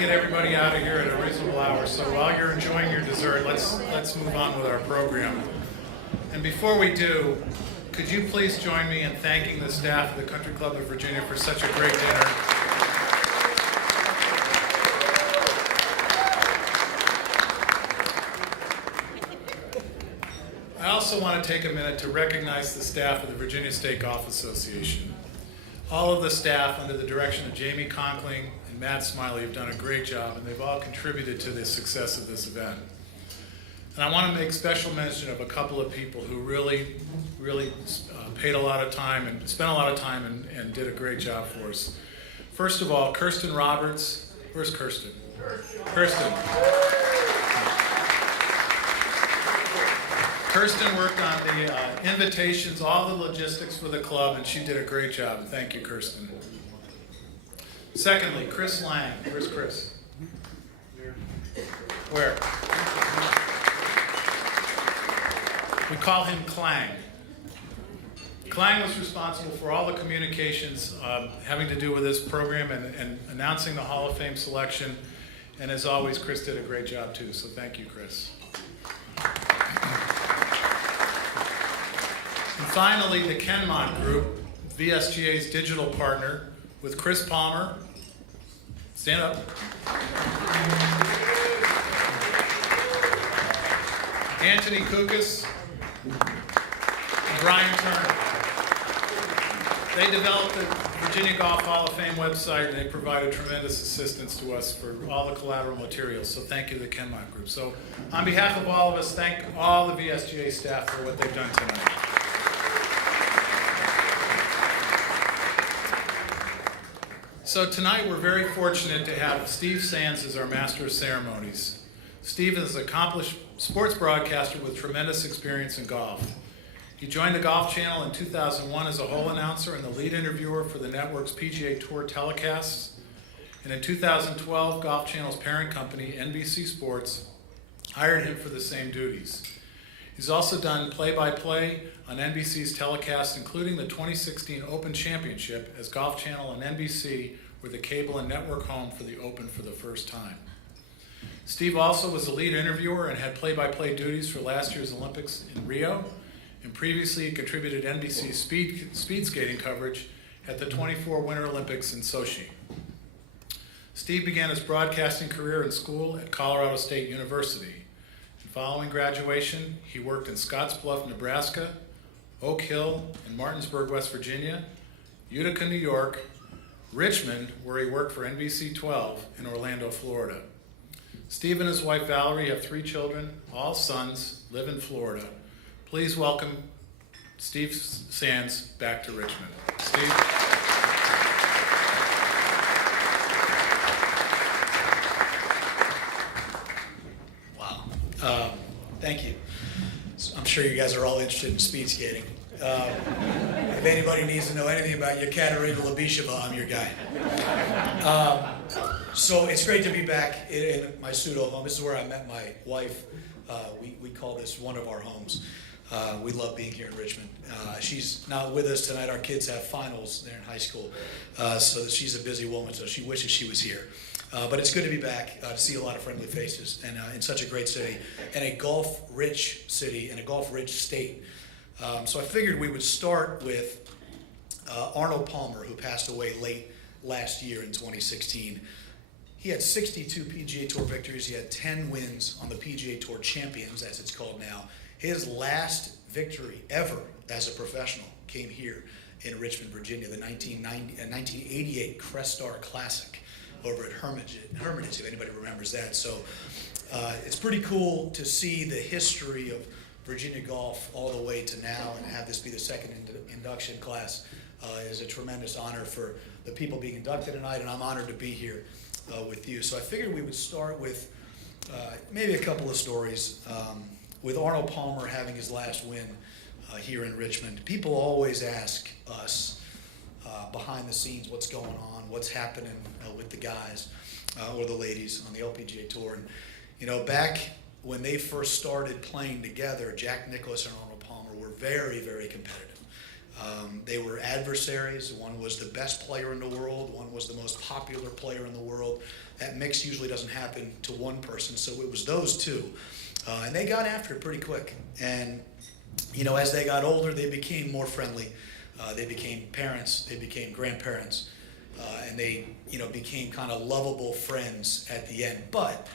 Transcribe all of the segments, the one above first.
get everybody out of here at a reasonable hour, so while you're enjoying your dessert, let's move on with our program. And before we do, could you please join me in thanking the staff of the Country Club of Virginia for such a great dinner. I also want to take a minute to recognize the staff of the Virginia State Golf Association. All of the staff, under the direction of Jamie Conkling and Matt Smiley, have done a great job, and they've all contributed to the success of this event. And I want to make special mention of a couple of people who really paid a lot of time and spent a lot of time and did a great job for us. First of all, Kirsten Roberts. Where's Kirsten? Kirsten. Kirsten worked on the invitations, all the logistics for the club, and she did a great job. Thank you, Kirsten. Secondly, Chris Lang. Where's Chris? Where? We call him Clang. Clang was responsible for all the communications having to do with this program and announcing the Hall of Fame selection. And as always, Chris did a great job too, so thank you, Chris. And finally, the Kenmont Group, VSGA's digital partner, with Chris Palmer. Stand up. Anthony Kukas and Brian Turner. They developed the Virginia Golf Hall of Fame website, and they provided tremendous assistance to us for all the collateral materials. So thank you to the Kenmont Group. So on behalf of all of us, thank all the VSGA staff for what they've done tonight. So tonight we're very fortunate to have Steve Sands as our Master of Ceremonies. Steve is an accomplished sports broadcaster with tremendous experience in golf. He joined the Golf Channel in 2001 as a hole announcer and the lead interviewer for the network's PGA Tour telecasts. And in 2012, Golf Channel's parent company, NBC Sports, hired him for the same duties. He's also done play-by-play on NBC's telecasts, including the 2016 Open Championship, as Golf Channel and NBC were the cable and network home for the Open for the first time. Steve also was the lead interviewer and had play-by-play duties for last year's Olympics in Rio, and previously he contributed NBC's speed skating coverage at the 24 Winter Olympics in Sochi. Steve began his broadcasting career in school at Colorado State University. And following graduation, he worked in Scottsbluff, Nebraska, Oak Hill in Martinsburg, West Virginia, Utica, New York, Richmond, where he worked for NBC 12, in Orlando, Florida. Steve and his wife Valerie have 3 children, all sons, live in Florida. Please welcome Steve Sands back to Richmond. Steve. Wow. Thank you. I'm sure you guys are all interested in speed skating. If anybody needs to know anything about Yekaterina Labisheva, I'm your guy. So it's great to be back in my pseudo home. This is where I met my wife. We call this one of our homes. We love being here in Richmond. She's not with us tonight. Our kids have finals. They're in high school. So she's a busy woman, so she wishes she was here. But it's good to be back, to see a lot of friendly faces, and in such a great city, and a golf-rich city, and a golf-rich state. So I figured we would start with Arnold Palmer, who passed away late last year in 2016. He had 62 PGA Tour victories. He had 10 wins on the PGA Tour Champions, as it's called now. His last victory ever as a professional came here in Richmond, Virginia, the 1988 Crest Star Classic over at Hermitage, if anybody remembers that. So it's pretty cool to see the history of Virginia golf all the way to now, and have this be the second induction class is a tremendous honor for the people being inducted tonight, and I'm honored to be here with you. So I figured we would start with maybe a couple of stories. With Arnold Palmer having his last win here in Richmond, people always ask us behind the scenes what's going on, what's happening with the guys or the ladies on the LPGA Tour. And you know, back when they first started playing together, Jack Nicklaus and Arnold Palmer were very, very competitive. They were adversaries. One was the best player in the world. One was the most popular player in the world. That mix usually doesn't happen to one person, so it was those two. And they got after it pretty quick. And, as they got older, they became more friendly. They became parents. They became grandparents. And they, became kind of lovable friends at the end. But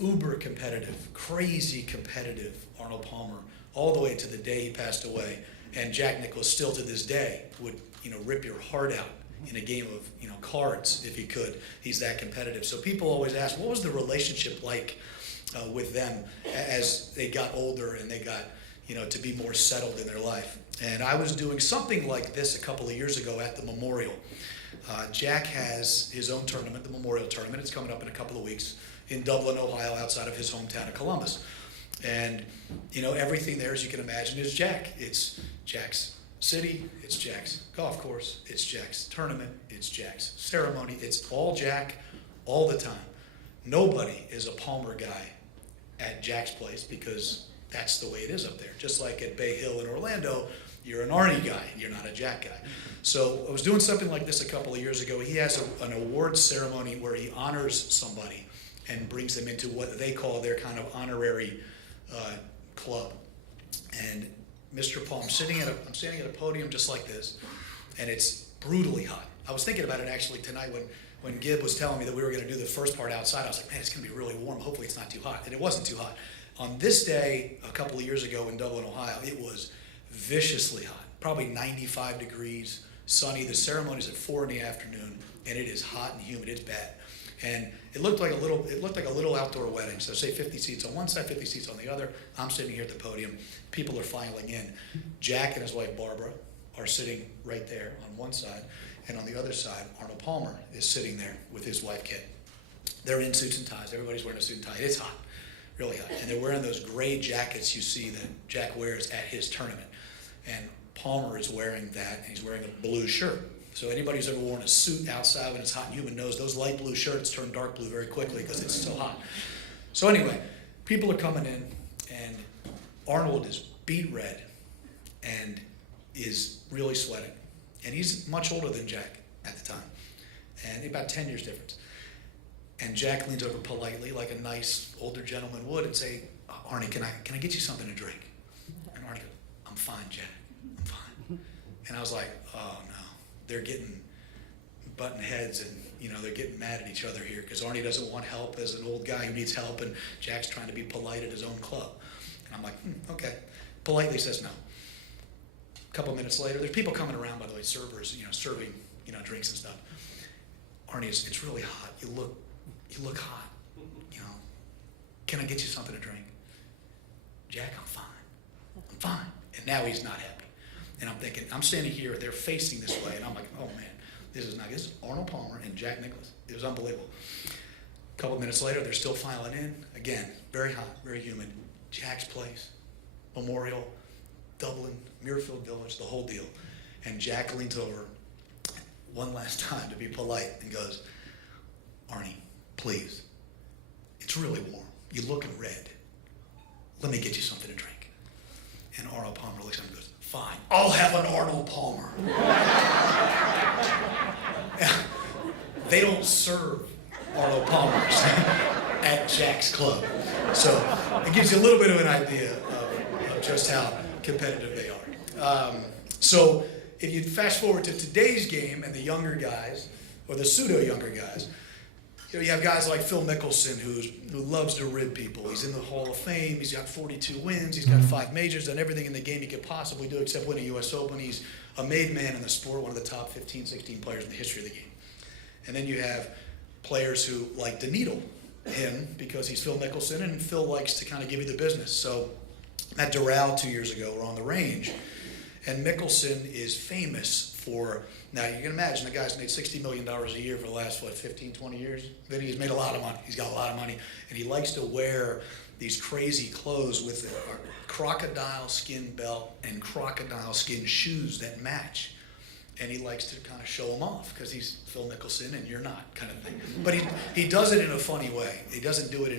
uber competitive, crazy competitive Arnold Palmer, all the way to the day he passed away. And Jack Nicklaus still to this day would, rip your heart out in a game of, cards if he could. He's that competitive. So people always ask, what was the relationship like with them as they got older and they got, to be more settled in their life? And I was doing something like this a couple of years ago at the Memorial. Jack has his own tournament, the Memorial Tournament. It's coming up in a couple of weeks in Dublin, Ohio, outside of his hometown of Columbus. And, everything there, as you can imagine, is Jack. It's Jack's city, it's Jack's golf course, it's Jack's tournament, it's Jack's ceremony. It's all Jack all the time. Nobody is a Palmer guy at Jack's place because that's the way it is up there. Just like at Bay Hill in Orlando, you're an Arnie guy, you're not a Jack guy. So I was doing something like this a couple of years ago. He has an awards ceremony where he honors somebody and brings them into what they call their kind of honorary club. And Mr. Palm, I'm standing at a podium just like this, and it's brutally hot. I was thinking about it actually tonight when Gib was telling me that we were going to do the first part outside. I was like, man, it's going to be really warm. Hopefully it's not too hot. And it wasn't too hot. On this day, a couple of years ago in Dublin, Ohio, it was viciously hot, probably 95 degrees, sunny. The ceremony's at 4 in the afternoon, and it is hot and humid. It's bad. And it looked like a little outdoor wedding. So say 50 seats on one side, 50 seats on the other. I'm sitting here at the podium. People are filing in. Jack and his wife Barbara are sitting right there on one side, and on the other side, Arnold Palmer is sitting there with his wife Kit. They're in suits and ties. Everybody's wearing a suit and tie. It's hot, really hot. And they're wearing those gray jackets you see that Jack wears at his tournament. And Palmer is wearing that, and he's wearing a blue shirt. So anybody who's ever worn a suit outside when it's hot and humid knows those light blue shirts turn dark blue very quickly because it's so hot. So anyway, people are coming in, and Arnold is beet red and is really sweating. And he's much older than Jack at the time, and about 10 years difference. And Jack leans over politely, like a nice older gentleman would, and say, Arnie, can I get you something to drink? And Arnie goes, I'm fine, Jack, I'm fine. And I was like, oh no. They're getting button heads and, they're getting mad at each other here because Arnie doesn't want help as an old guy who needs help, and Jack's trying to be polite at his own club. And I'm like, okay. Politely says no. A couple minutes later, there's people coming around, by the way, servers, serving, drinks and stuff. Arnie, it's really hot. You look hot. Can I get you something to drink? Jack, I'm fine. And now he's not happy. And I'm thinking, I'm standing here, they're facing this way, and I'm like, oh man, this is Arnold Palmer and Jack Nicklaus. It was unbelievable. A couple minutes later, they're still filing in. Again, very hot, very humid. Jack's place, Memorial, Dublin, Muirfield Village, the whole deal. And Jack leans over one last time to be polite and goes, Arnie, please, it's really warm. You're looking red. Let me get you something to drink. And Arnold Palmer looks at him and goes, fine, I'll have an Arnold Palmer. They don't serve Arnold Palmers at Jack's Club. So it gives you a little bit of an idea of just how competitive they are. So if you fast forward to today's game and the younger guys, or the pseudo-younger guys, you have guys like Phil Mickelson who loves to rib people. He's in the Hall of Fame. He's got 42 wins. He's got 5 majors, done everything in the game he could possibly do except win a U.S. Open. He's a made man in the sport, one of the top 15, 16 players in the history of the game. And then you have players who like to needle him because he's Phil Mickelson, and Phil likes to kind of give you the business. So at Doral 2 years ago, we're on the range, and Mickelson is famous for, now you can imagine the guy's made $60 million a year for the last, 15, 20 years? Then he's made a lot of money. He's got a lot of money. And he likes to wear these crazy clothes with a crocodile skin belt and crocodile skin shoes that match. and he likes to kind of show them off because he's Phil Mickelson and you're not, kind of thing. But he does it in a funny way. He doesn't do it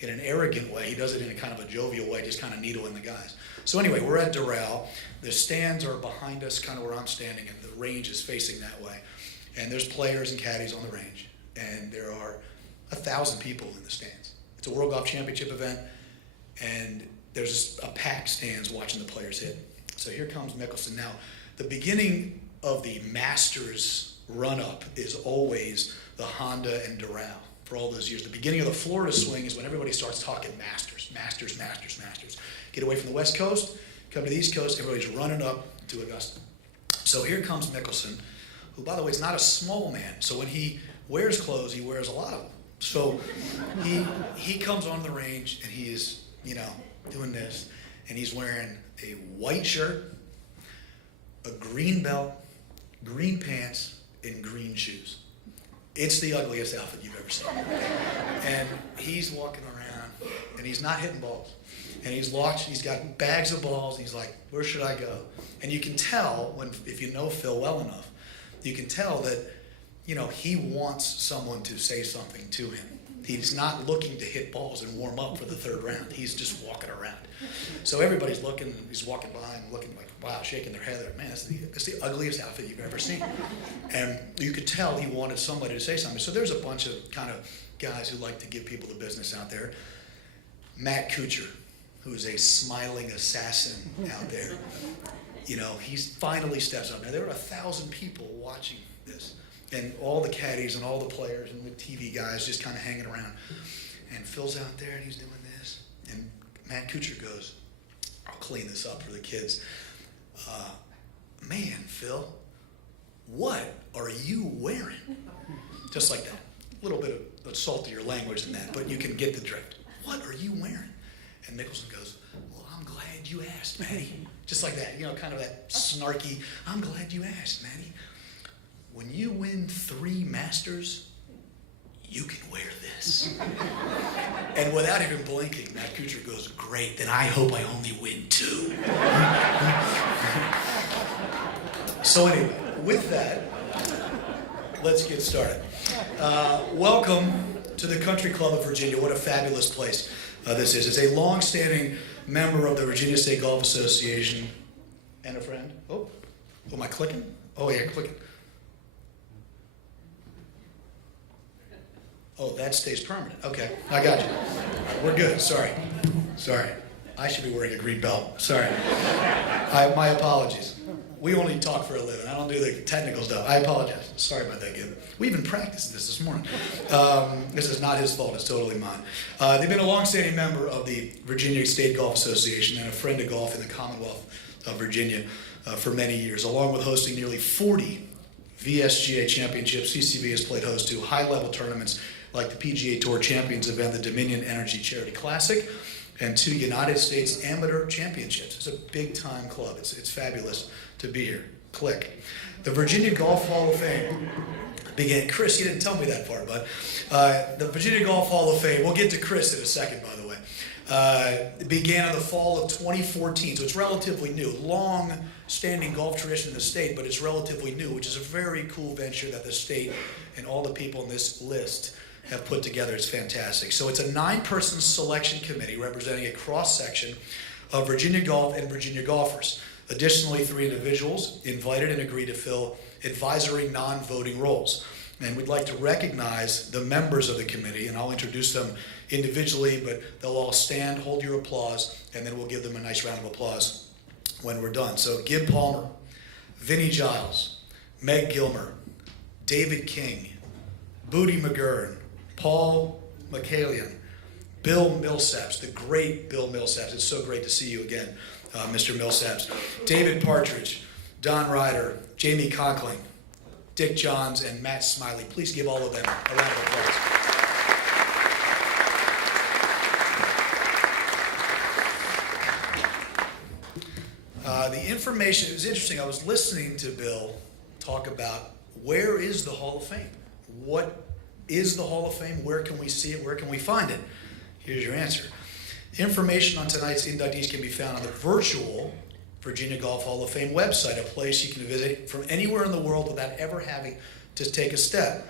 in an arrogant way. He does it in a kind of a jovial way, just kind of needling the guys. So anyway, we're at Doral. The stands are behind us, kind of where I'm standing, and the range is facing that way. And there's players and caddies on the range, and there are 1,000 people in the stands. It's a World Golf Championship event, and there's a packed stands watching the players hit. So here comes Mickelson. Now, the beginning of the Masters run-up is always the Honda and Doral for all those years. The beginning of the Florida swing is when everybody starts talking Masters, Masters, Masters, Masters. Get away from the West Coast, come to the East Coast, everybody's running up to Augusta. So here comes Mickelson, who, by the way, is not a small man. So when he wears clothes, he wears a lot of them. So he comes on the range, and he is, doing this, and he's wearing a white shirt, a green belt, green pants, and green shoes. It's the ugliest outfit you've ever seen. And he's walking around, and he's not hitting balls. And he's got bags of balls, and he's like, where should I go? And you can tell, if you know Phil well enough, you can tell that, he wants someone to say something to him. He's not looking to hit balls and warm up for the third round. He's just walking around. So everybody's looking, he's walking by and looking like, wow, shaking their head. Man, that's the ugliest outfit you've ever seen. And you could tell he wanted somebody to say something. So there's a bunch of kind of guys who like to give people the business out there. Matt Kuchar, who is a smiling assassin out there. He finally steps up. Now, there were 1,000 people watching this. And all the caddies and all the players and the TV guys just kind of hanging around. And Phil's out there and he's doing this. And Matt Kuchar goes, I'll clean this up for the kids. Man, Phil, what are you wearing? Just like that. A little bit of saltier language in that, but you can get the drift. What are you wearing? And Mickelson goes, well, I'm glad you asked, Matty. Just like that, kind of that snarky, I'm glad you asked, Matty. When you win 3 Masters, you can wear this. And without even blinking, Matt Kuchar goes, great, then I hope I only win 2. So anyway, with that, let's get started. Welcome to the Country Club of Virginia. What a fabulous place this is. It's a long-standing member of the Virginia State Golf Association and a friend. Oh, am I clicking? Oh, yeah, clicking. Oh, that stays permanent. Okay, I got you. We're good. Sorry. I should be wearing a green belt. Sorry. My apologies. We only talk for a living. I don't do the technical stuff. I apologize. Sorry about that, Gibb. We even practiced this morning. This is not his fault. It's totally mine. They've been a longstanding member of the Virginia State Golf Association and a friend of golf in the Commonwealth of Virginia for many years, along with hosting nearly 40 VSGA championships. CCV has played host to high-level tournaments like the PGA Tour Champions event, the Dominion Energy Charity Classic, and 2 United States Amateur Championships. It's a big-time club. It's fabulous to be here. Click. The Virginia Golf Hall of Fame began. Chris, you didn't tell me that part, bud. The Virginia Golf Hall of Fame, we'll get to Chris in a second, by the way, began in the fall of 2014, so it's relatively new. Long-standing golf tradition in the state, but it's relatively new, which is a very cool venture that the state and all the people in this list have put together. It's fantastic. So it's a 9-person selection committee representing a cross-section of Virginia golf and Virginia golfers. Additionally, 3 individuals invited and agreed to fill advisory non-voting roles. And we'd like to recognize the members of the committee, and I'll introduce them individually, but they'll all stand, hold your applause, and then we'll give them a nice round of applause when we're done. So Gib Palmer, Vinnie Giles, Meg Gilmer, David King, Booty McGurn, Paul McCallion, Bill Millsaps, the great Bill Millsaps. It's so great to see you again, Mr. Millsaps. David Partridge, Don Ryder, Jamie Conkling, Dick Johns, and Matt Smiley. Please give all of them a round of applause. The information, it was interesting. I was listening to Bill talk about where is the Hall of Fame? What is the Hall of Fame? Where can we see it? Where can we find it? Here's your answer. Information on tonight's inductees can be found on the virtual Virginia Golf Hall of Fame website, a place you can visit from anywhere in the world without ever having to take a step.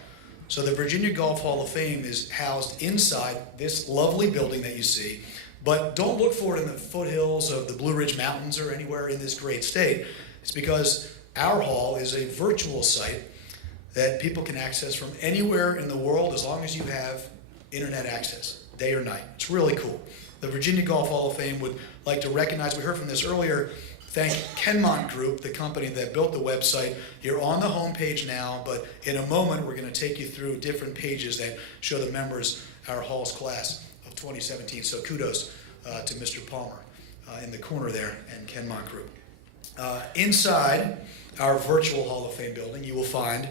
So the Virginia Golf Hall of Fame is housed inside this lovely building that you see, but don't look for it in the foothills of the Blue Ridge Mountains or anywhere in this great state. It's because our hall is a virtual site that people can access from anywhere in the world as long as you have internet access, day or night. It's really cool. The Virginia Golf Hall of Fame would like to recognize, we heard from this earlier, thank Kenmont Group, the company that built the website. You're on the home page now, but in a moment we're going to take you through different pages that show the members, our hall's class of 2017. So kudos to Mr. Palmer in the corner there and Kenmont Group. Inside our virtual Hall of Fame building, you will find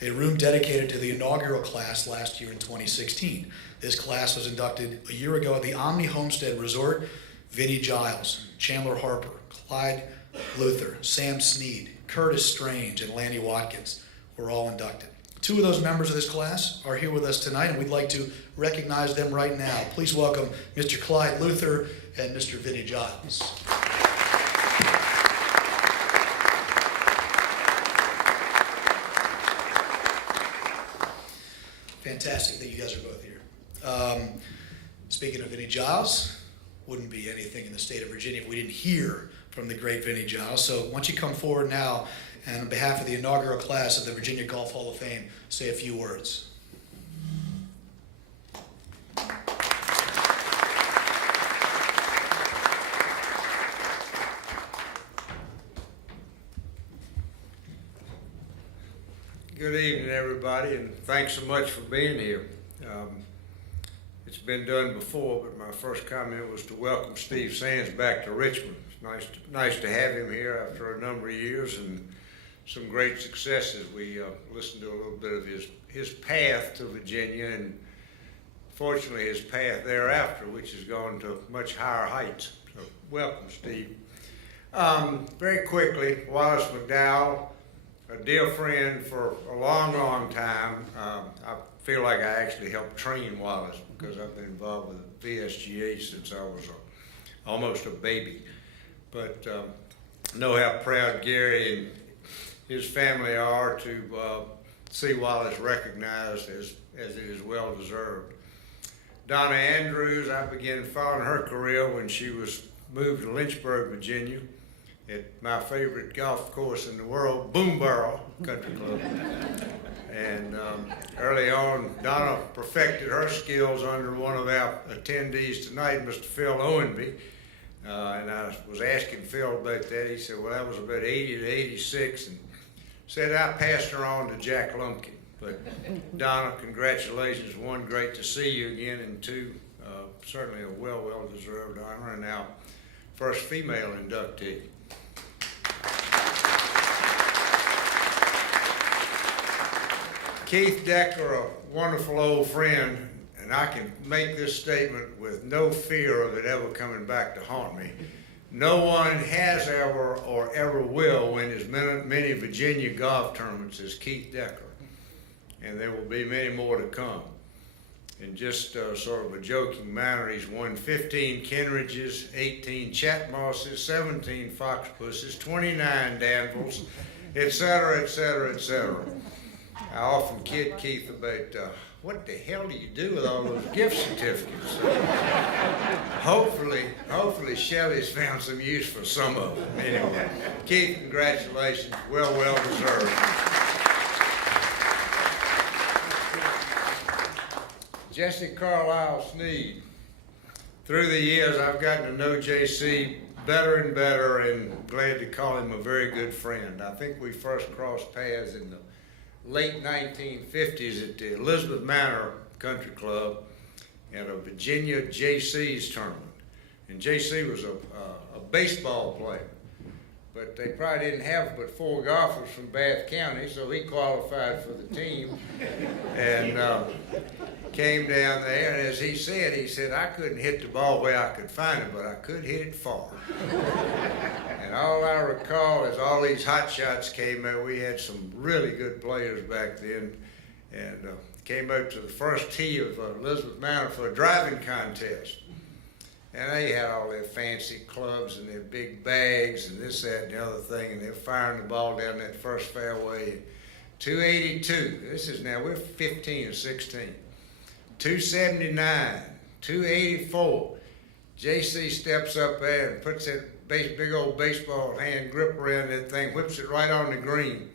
a room dedicated to the inaugural class last year in 2016. This class was inducted a year ago at the Omni Homestead Resort. Vinnie Giles, Chandler Harper, Clyde Luther, Sam Snead, Curtis Strange, and Lanny Watkins were all inducted. Two of those members of this class are here with us tonight, and we'd like to recognize them right now. Please welcome Mr. Clyde Luther and Mr. Vinnie Giles. Fantastic that you guys are both here. Speaking of Vinnie Giles, wouldn't be anything in the state of Virginia if we didn't hear from the great Vinnie Giles. So why don't you come forward now, and on behalf of the inaugural class of the Virginia Golf Hall of Fame, say a few words. Good evening, everybody, and thanks so much for being here. It's been done before, but my first comment was to welcome Steve Sands back to Richmond. It's nice to have him here after a number of years and some great successes. We listened to a little bit of his path to Virginia, and fortunately his path thereafter, which has gone to much higher heights. So welcome, Steve. Very quickly, Wallace McDowell, a dear friend for a long, long time. I feel like I actually helped train Wallace because I've been involved with VSGA since I was almost a baby. But know how proud Gary and his family are to see Wallace recognized as it is well deserved. Donna Andrews, I began following her career when she was moved to Lynchburg, Virginia, at my favorite golf course in the world, Boomborough Country Club. And early on, Donna perfected her skills under one of our attendees tonight, Mr. Phil Owenby. And I was asking Phil about that. He said, well, that was about 80 to 86, and said I passed her on to Jack Lumpkin. But Donna, congratulations. One, great to see you again, and two, certainly a well-deserved honor, and our first female inductee. Keith Decker, a wonderful old friend, and I can make this statement with no fear of it ever coming back to haunt me. No one has ever or ever will win as many Virginia golf tournaments as Keith Decker, and there will be many more to come. In just sort of a joking manner, he's won 15 Kenridges, 18 Chatmosses, 17 Foxpusses, 29 Danvilles, et cetera, et cetera, et cetera. I often kid Keith about what the hell do you do with all those gift certificates? Hopefully Shelley's found some use for some of them. Anyway, Keith, congratulations, well deserved. Jesse Carlisle Snead. Through the years, I've gotten to know JC better and better, and glad to call him a very good friend. I think we first crossed paths in the late 1950s at the Elizabeth Manor Country Club at a Virginia JC's tournament. And JC was a baseball player, but they probably didn't have but 4 golfers from Bath County, so he qualified for the team and came down there. And as he said, I couldn't hit the ball where I could find it, but I could hit it far. And all I recall is all these hot shots came out. We had some really good players back then, and came out to the first tee of Elizabeth Manor for a driving contest. And they had all their fancy clubs and their big bags and this, that, and the other thing, and they're firing the ball down that first fairway. 282. This is now, we're 15 or 16. 279, 284. JC steps up there and puts that big old baseball hand grip around that thing, whips it right on the green.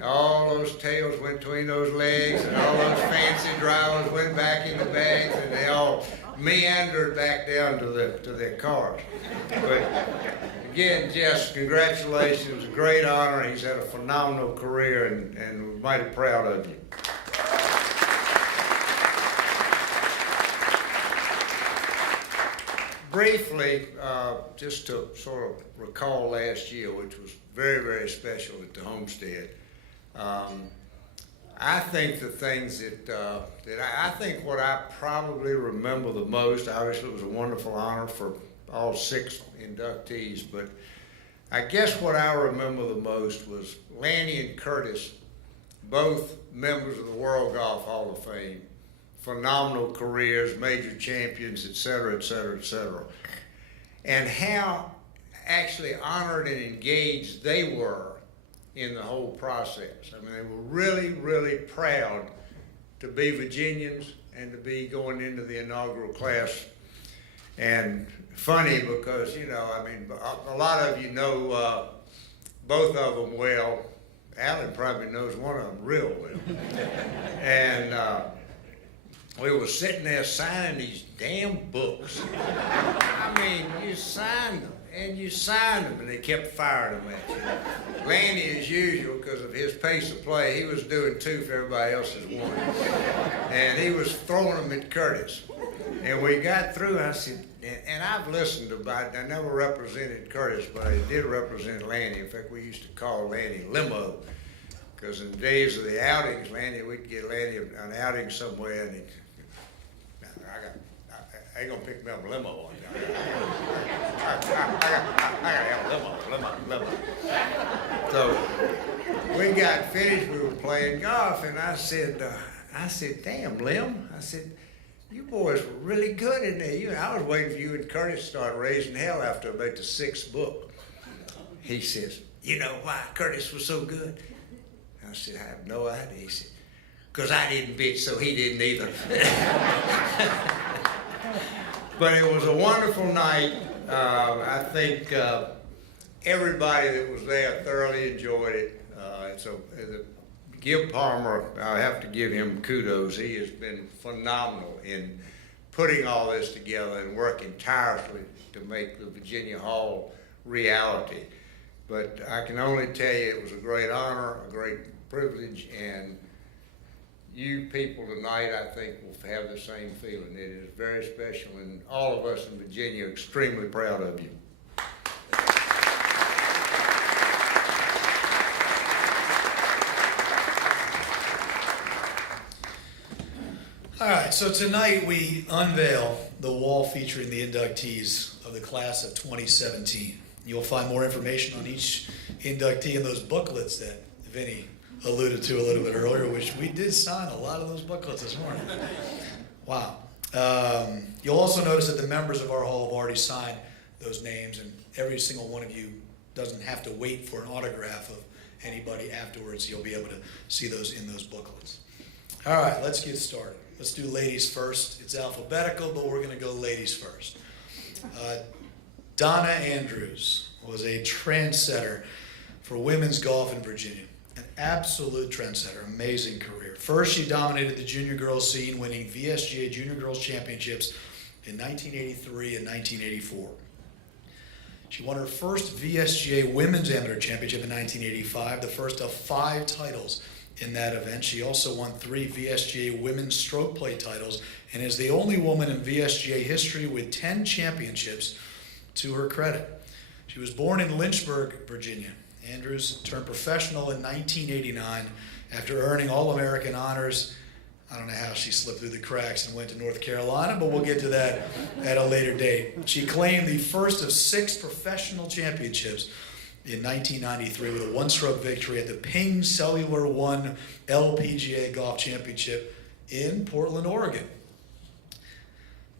All those tails went between those legs, and all those fancy drivers went back in the bags, and they all meandered back down to their cars. But again, Jess, congratulations, a great honor. He's had a phenomenal career, and we're mighty proud of you. Briefly, just to sort of recall last year, which was very, very special at the Homestead. I think the things that I think what I probably remember the most, obviously it was a wonderful honor for all 6 inductees, but I guess what I remember the most was Lanny and Curtis, both members of the World Golf Hall of Fame, phenomenal careers, major champions, et cetera, et cetera, et cetera. And how actually honored and engaged they were in the whole process. I mean, they were really, really proud to be Virginians and to be going into the inaugural class. And funny because, you know, I mean, a lot of you know both of them well. Alan probably knows one of them real well. And we were sitting there signing these damn books. I mean, you signed them. And you signed them, and they kept firing them at you. Lanny, as usual, because of his pace of play, he was doing 2 for everybody else's 1. And he was throwing them at Curtis. And we got through, and I said, and I've listened about it. I never represented Curtis, but I did represent Lanny. In fact, we used to call Lanny Limo, because in the days of the outings, we'd get Lanny an outing somewhere, and I ain't gonna pick me up a limo one time. I gotta have a limo. So we got finished, we were playing golf, and I said, damn, Lim. I said, you boys were really good in there. I was waiting for you and Curtis to start raising hell after about the 6th book. He says, you know why Curtis was so good? I said, I have no idea. He said, because I didn't bitch, so he didn't either. But it was a wonderful night. I think everybody that was there thoroughly enjoyed it. Gil Palmer, I have to give him kudos. He has been phenomenal in putting all this together and working tirelessly to make the Virginia Hall reality. But I can only tell you it was a great honor, a great privilege, and you people tonight, I think, will have the same feeling. It is very special, and all of us in Virginia are extremely proud of you. All right, so tonight we unveil the wall featuring the inductees of the class of 2017. You'll find more information on each inductee in those booklets that Vinny alluded to a little bit earlier, which we did sign a lot of those booklets this morning. Wow. You'll also notice that the members of our hall have already signed those names, and every single one of you doesn't have to wait for an autograph of anybody afterwards. You'll be able to see those in those booklets. All right, let's get started. Let's do ladies first. It's alphabetical, but we're going to go ladies first. Donna Andrews was a trendsetter for women's golf in Virginia. An absolute trendsetter, amazing career. First, she dominated the junior girls scene, winning VSGA Junior Girls Championships in 1983 and 1984. She won her first VSGA Women's Amateur Championship in 1985, the first of 5 titles in that event. She also won 3 VSGA Women's Stroke Play titles and is the only woman in VSGA history with 10 championships to her credit. She was born in Lynchburg, Virginia. Andrews turned professional in 1989 after earning All-American honors. I don't know how she slipped through the cracks and went to North Carolina, but we'll get to that at a later date. She claimed the first of 6 professional championships in 1993 with a 1-stroke victory at the Ping Cellular One LPGA Golf Championship in Portland, Oregon.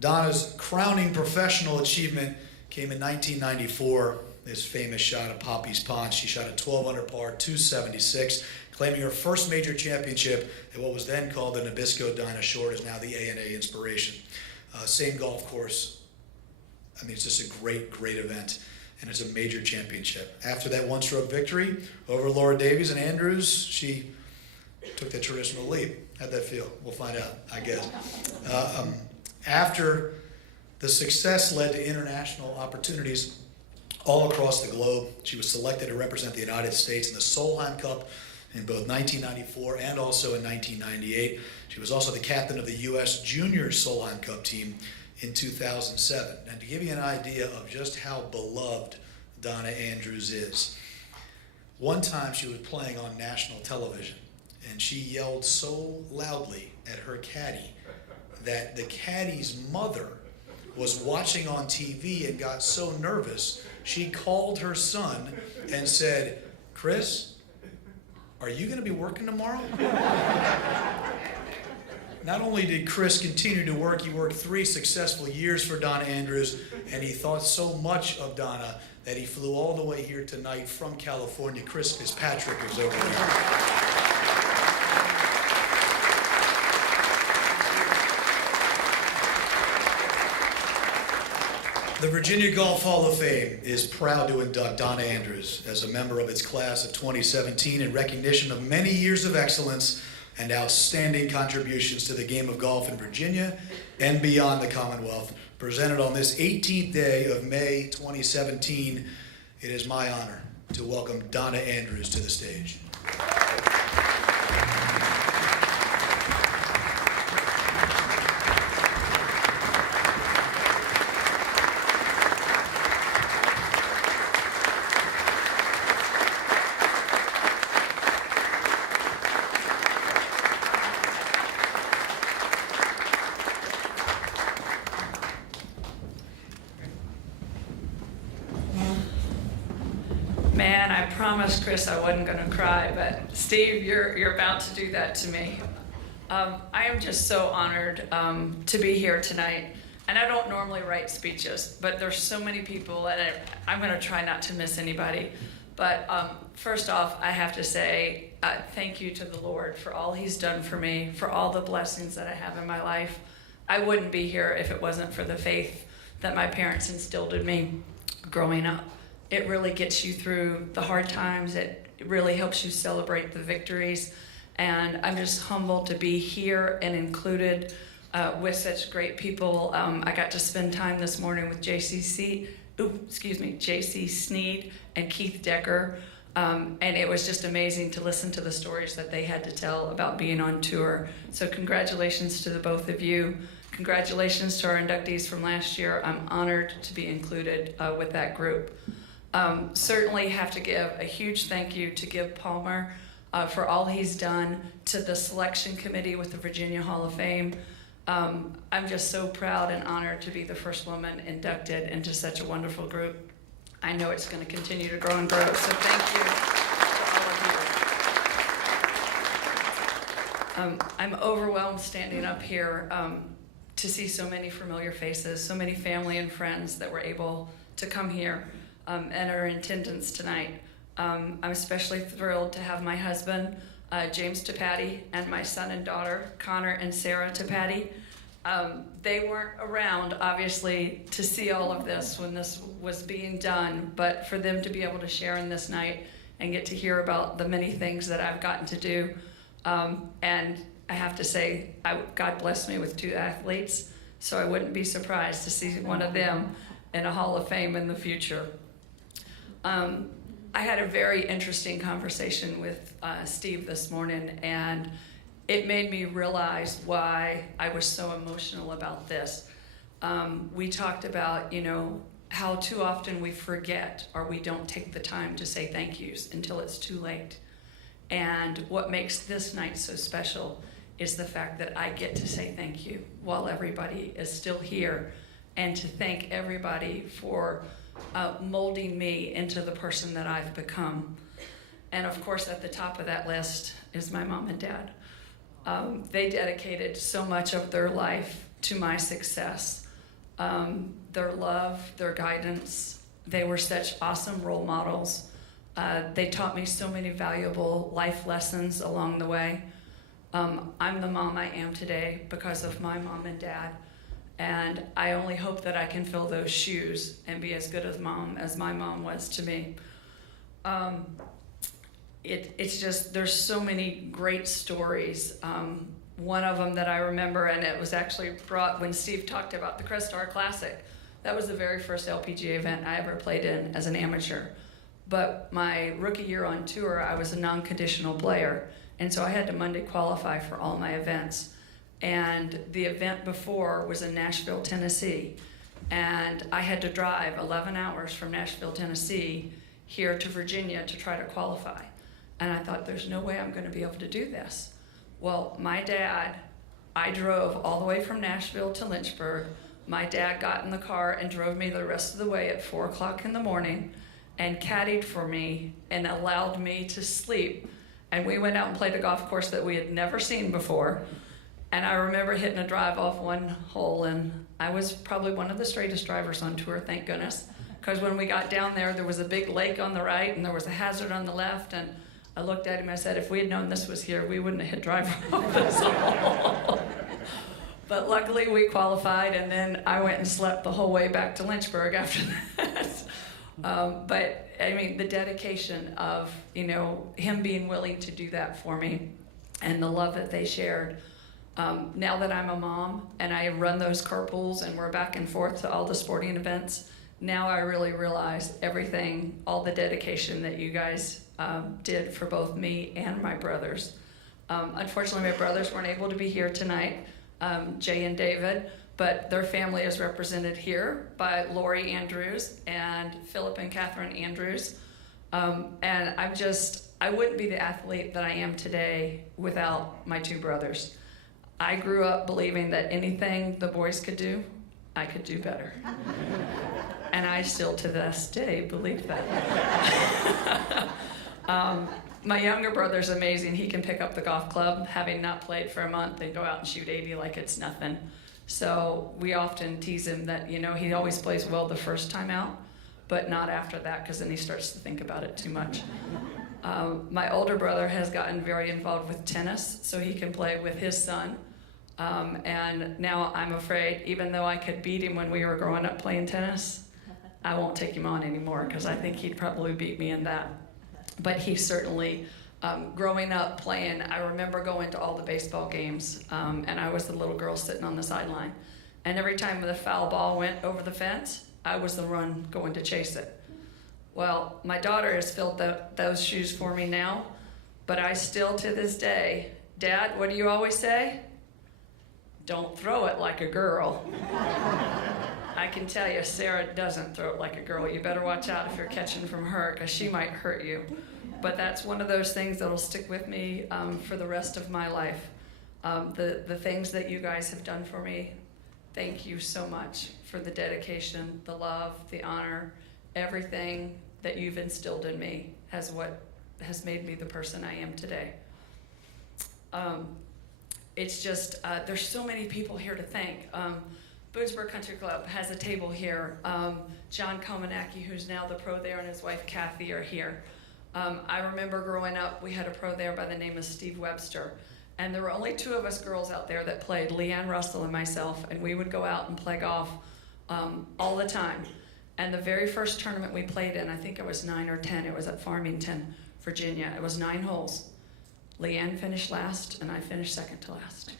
Donna's crowning professional achievement came in 1994, this famous shot at Poppy's Pond. She shot a 12 under par, 276, claiming her first major championship at what was then called the Nabisco Dinah Shore, is now the A&A Inspiration. Same golf course. I mean, it's just a great, great event, and it's a major championship. After that one-stroke victory over Laura Davies and Andrews, she took that traditional leap. How'd that feel? We'll find out, I guess. After the success led to international opportunities all across the globe, she was selected to represent the United States in the Solheim Cup in both 1994 and also in 1998. She was also the captain of the U.S. Junior Solheim Cup team in 2007. And to give you an idea of just how beloved Donna Andrews is, one time she was playing on national television, and she yelled so loudly at her caddy that the caddy's mother was watching on TV and got so nervous, she called her son and said, "Chris, are you going to be working tomorrow?" Not only did Chris continue to work, he worked 3 successful years for Donna Andrews, and he thought so much of Donna that he flew all the way here tonight from California. Chris Fitzpatrick is over here. The Virginia Golf Hall of Fame is proud to induct Donna Andrews as a member of its class of 2017 in recognition of many years of excellence and outstanding contributions to the game of golf in Virginia and beyond the Commonwealth. Presented on this 18th day of May 2017, it is my honor to welcome Donna Andrews to the stage. Man, I promised Chris I wasn't going to cry, but Steve, you're about to do that to me. I am just so honored to be here tonight. And I don't normally write speeches, but there's so many people, and I'm going to try not to miss anybody. But first off, I have to say thank you to the Lord for all He's done for me, for all the blessings that I have in my life. I wouldn't be here if it wasn't for the faith that my parents instilled in me growing up. It really gets you through the hard times. It really helps you celebrate the victories. And I'm just humbled to be here and included with such great people. I got to spend time this morning with J.C. Sneed and Keith Decker. And it was just amazing to listen to the stories that they had to tell about being on tour. So congratulations to the both of you. Congratulations to our inductees from last year. I'm honored to be included with that group. Certainly have to give a huge thank you to Gib Palmer for all he's done, to the selection committee with the Virginia Hall of Fame. I'm just so proud and honored to be the first woman inducted into such a wonderful group. I know it's going to continue to grow and grow, so thank you to all of you. I'm overwhelmed standing up here to see so many familiar faces, so many family and friends that were able to come here and are in attendance tonight. I'm especially thrilled to have my husband, James Tapati, and my son and daughter, Connor and Sarah Tapati. They weren't around, obviously, to see all of this when this was being done, but for them to be able to share in this night and get to hear about the many things that I've gotten to do. And I have to say, God blessed me with 2 athletes, so I wouldn't be surprised to see one of them in a Hall of Fame in the future. I had a very interesting conversation with Steve this morning, and it made me realize why I was so emotional about this. We talked about, how too often we forget or we don't take the time to say thank yous until it's too late. And what makes this night so special is the fact that I get to say thank you while everybody is still here, and to thank everybody for molding me into the person that I've become. And of course, at the top of that list is my mom and dad. They dedicated so much of their life to my success. Their love, their guidance, they were such awesome role models. They taught me so many valuable life lessons along the way. I'm the mom I am today because of my mom and dad, and I only hope that I can fill those shoes and be as good a mom as my mom was to me. It's just, there's so many great stories. One of them that I remember, and it was actually brought when Steve talked about the Crest Star Classic. That was the very first LPGA event I ever played in as an amateur. But my rookie year on tour, I was a non-conditional player, and so I had to Monday qualify for all my events. And the event before was in Nashville, Tennessee, and I had to drive 11 hours from Nashville, Tennessee, here to Virginia to try to qualify. And I thought, there's no way I'm going to be able to do this. Well, my dad, I drove all the way from Nashville to Lynchburg. My dad got in the car and drove me the rest of the way at 4 o'clock in the morning and caddied for me and allowed me to sleep. And we went out and played a golf course that we had never seen before. And I remember hitting a drive off one hole, and I was probably one of the straightest drivers on tour, thank goodness. Because when we got down there, there was a big lake on the right and there was a hazard on the left. And I looked at him and I said, if we had known this was here, we wouldn't have hit driver off this hole. But luckily we qualified, and then I went and slept the whole way back to Lynchburg after that. But I mean, the dedication of, him being willing to do that for me and the love that they shared. Now that I'm a mom and I run those carpools and we're back and forth to all the sporting events, now I really realize everything, all the dedication that you guys did for both me and my brothers. Unfortunately, my brothers weren't able to be here tonight, Jay and David, but their family is represented here by Lori Andrews and Philip and Catherine Andrews. And I wouldn't be the athlete that I am today without my two brothers. I grew up believing that anything the boys could do, I could do better. And I still to this day believe that. My younger brother's amazing. He can pick up the golf club, having not played for a month, and go out and shoot 80 like it's nothing. So we often tease him that, he always plays well the first time out, but not after that, because then he starts to think about it too much. My older brother has gotten very involved with tennis, so he can play with his son. And now I'm afraid, even though I could beat him when we were growing up playing tennis, I won't take him on anymore, because I think he'd probably beat me in that. But he certainly, growing up playing, I remember going to all the baseball games, and I was the little girl sitting on the sideline. And every time the foul ball went over the fence, I was the one going to chase it. Well, my daughter has filled those shoes for me now, but I still to this day, Dad, what do you always say? Don't throw it like a girl. I can tell you, Sarah doesn't throw it like a girl. You better watch out if you're catching from her, because she might hurt you. But that's one of those things that'll stick with me for the rest of my life. The things that you guys have done for me, thank you so much for the dedication, the love, the honor, everything that you've instilled in me has what has made me the person I am today. It's just, there's so many people here to thank. Boonesborough Country Club has a table here. John Komanaki, who's now the pro there, and his wife Kathy are here. I remember growing up, we had a pro there by the name of Steve Webster. And there were only two of us girls out there that played, Leanne Russell and myself, and we would go out and play golf all the time. And the very first tournament we played in, I think it was 9 or 10, it was at Farmington, Virginia. It was 9 holes. Leanne finished last, and I finished second to last.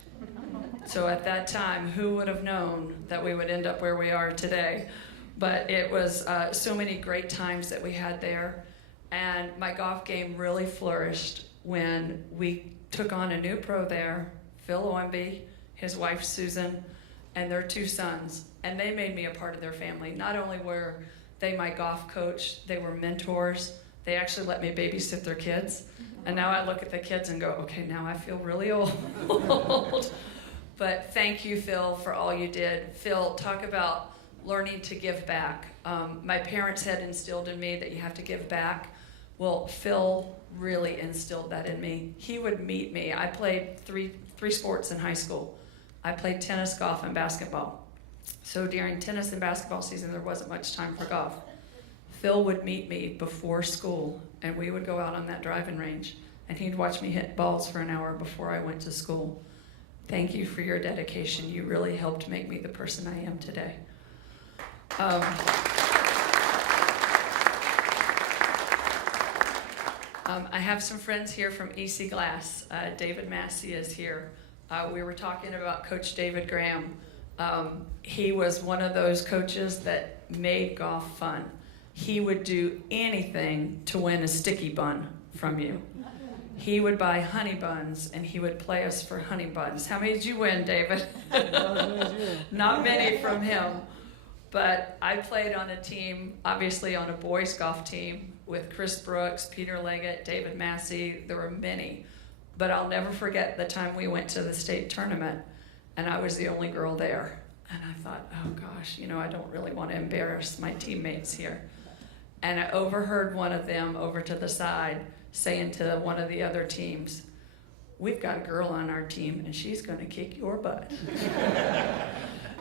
So at that time, who would have known that we would end up where we are today? But it was so many great times that we had there. And my golf game really flourished when we took on a new pro there, Phil Owenby, his wife Susan, and their 2 sons. And they made me a part of their family. Not only were they my golf coach, they were mentors. They actually let me babysit their kids. And now I look at the kids and go, okay, now I feel really old. But thank you, Phil, for all you did. Phil, talk about learning to give back. My parents had instilled in me that you have to give back. Well, Phil really instilled that in me. He would meet me. I played three sports in high school. I played tennis, golf, and basketball. So during tennis and basketball season, there wasn't much time for golf. Phil would meet me before school, and we would go out on that driving range, and he'd watch me hit balls for an hour before I went to school. Thank you for your dedication. You really helped make me the person I am today. I have some friends here from EC Glass. David Massey is here. We were talking about Coach David Graham. He was one of those coaches that made golf fun. He would do anything to win a sticky bun from you. He would buy honey buns, and he would play us for honey buns. How many did you win, David? Not many from him. But I played on a team, obviously on a boys golf team, with Chris Brooks, Peter Leggett, David Massey. There were many. But I'll never forget the time we went to the state tournament, and I was the only girl there. And I thought, oh gosh, I don't really want to embarrass my teammates here. And I overheard one of them over to the side saying to one of the other teams, "We've got a girl on our team, and she's going to kick your butt."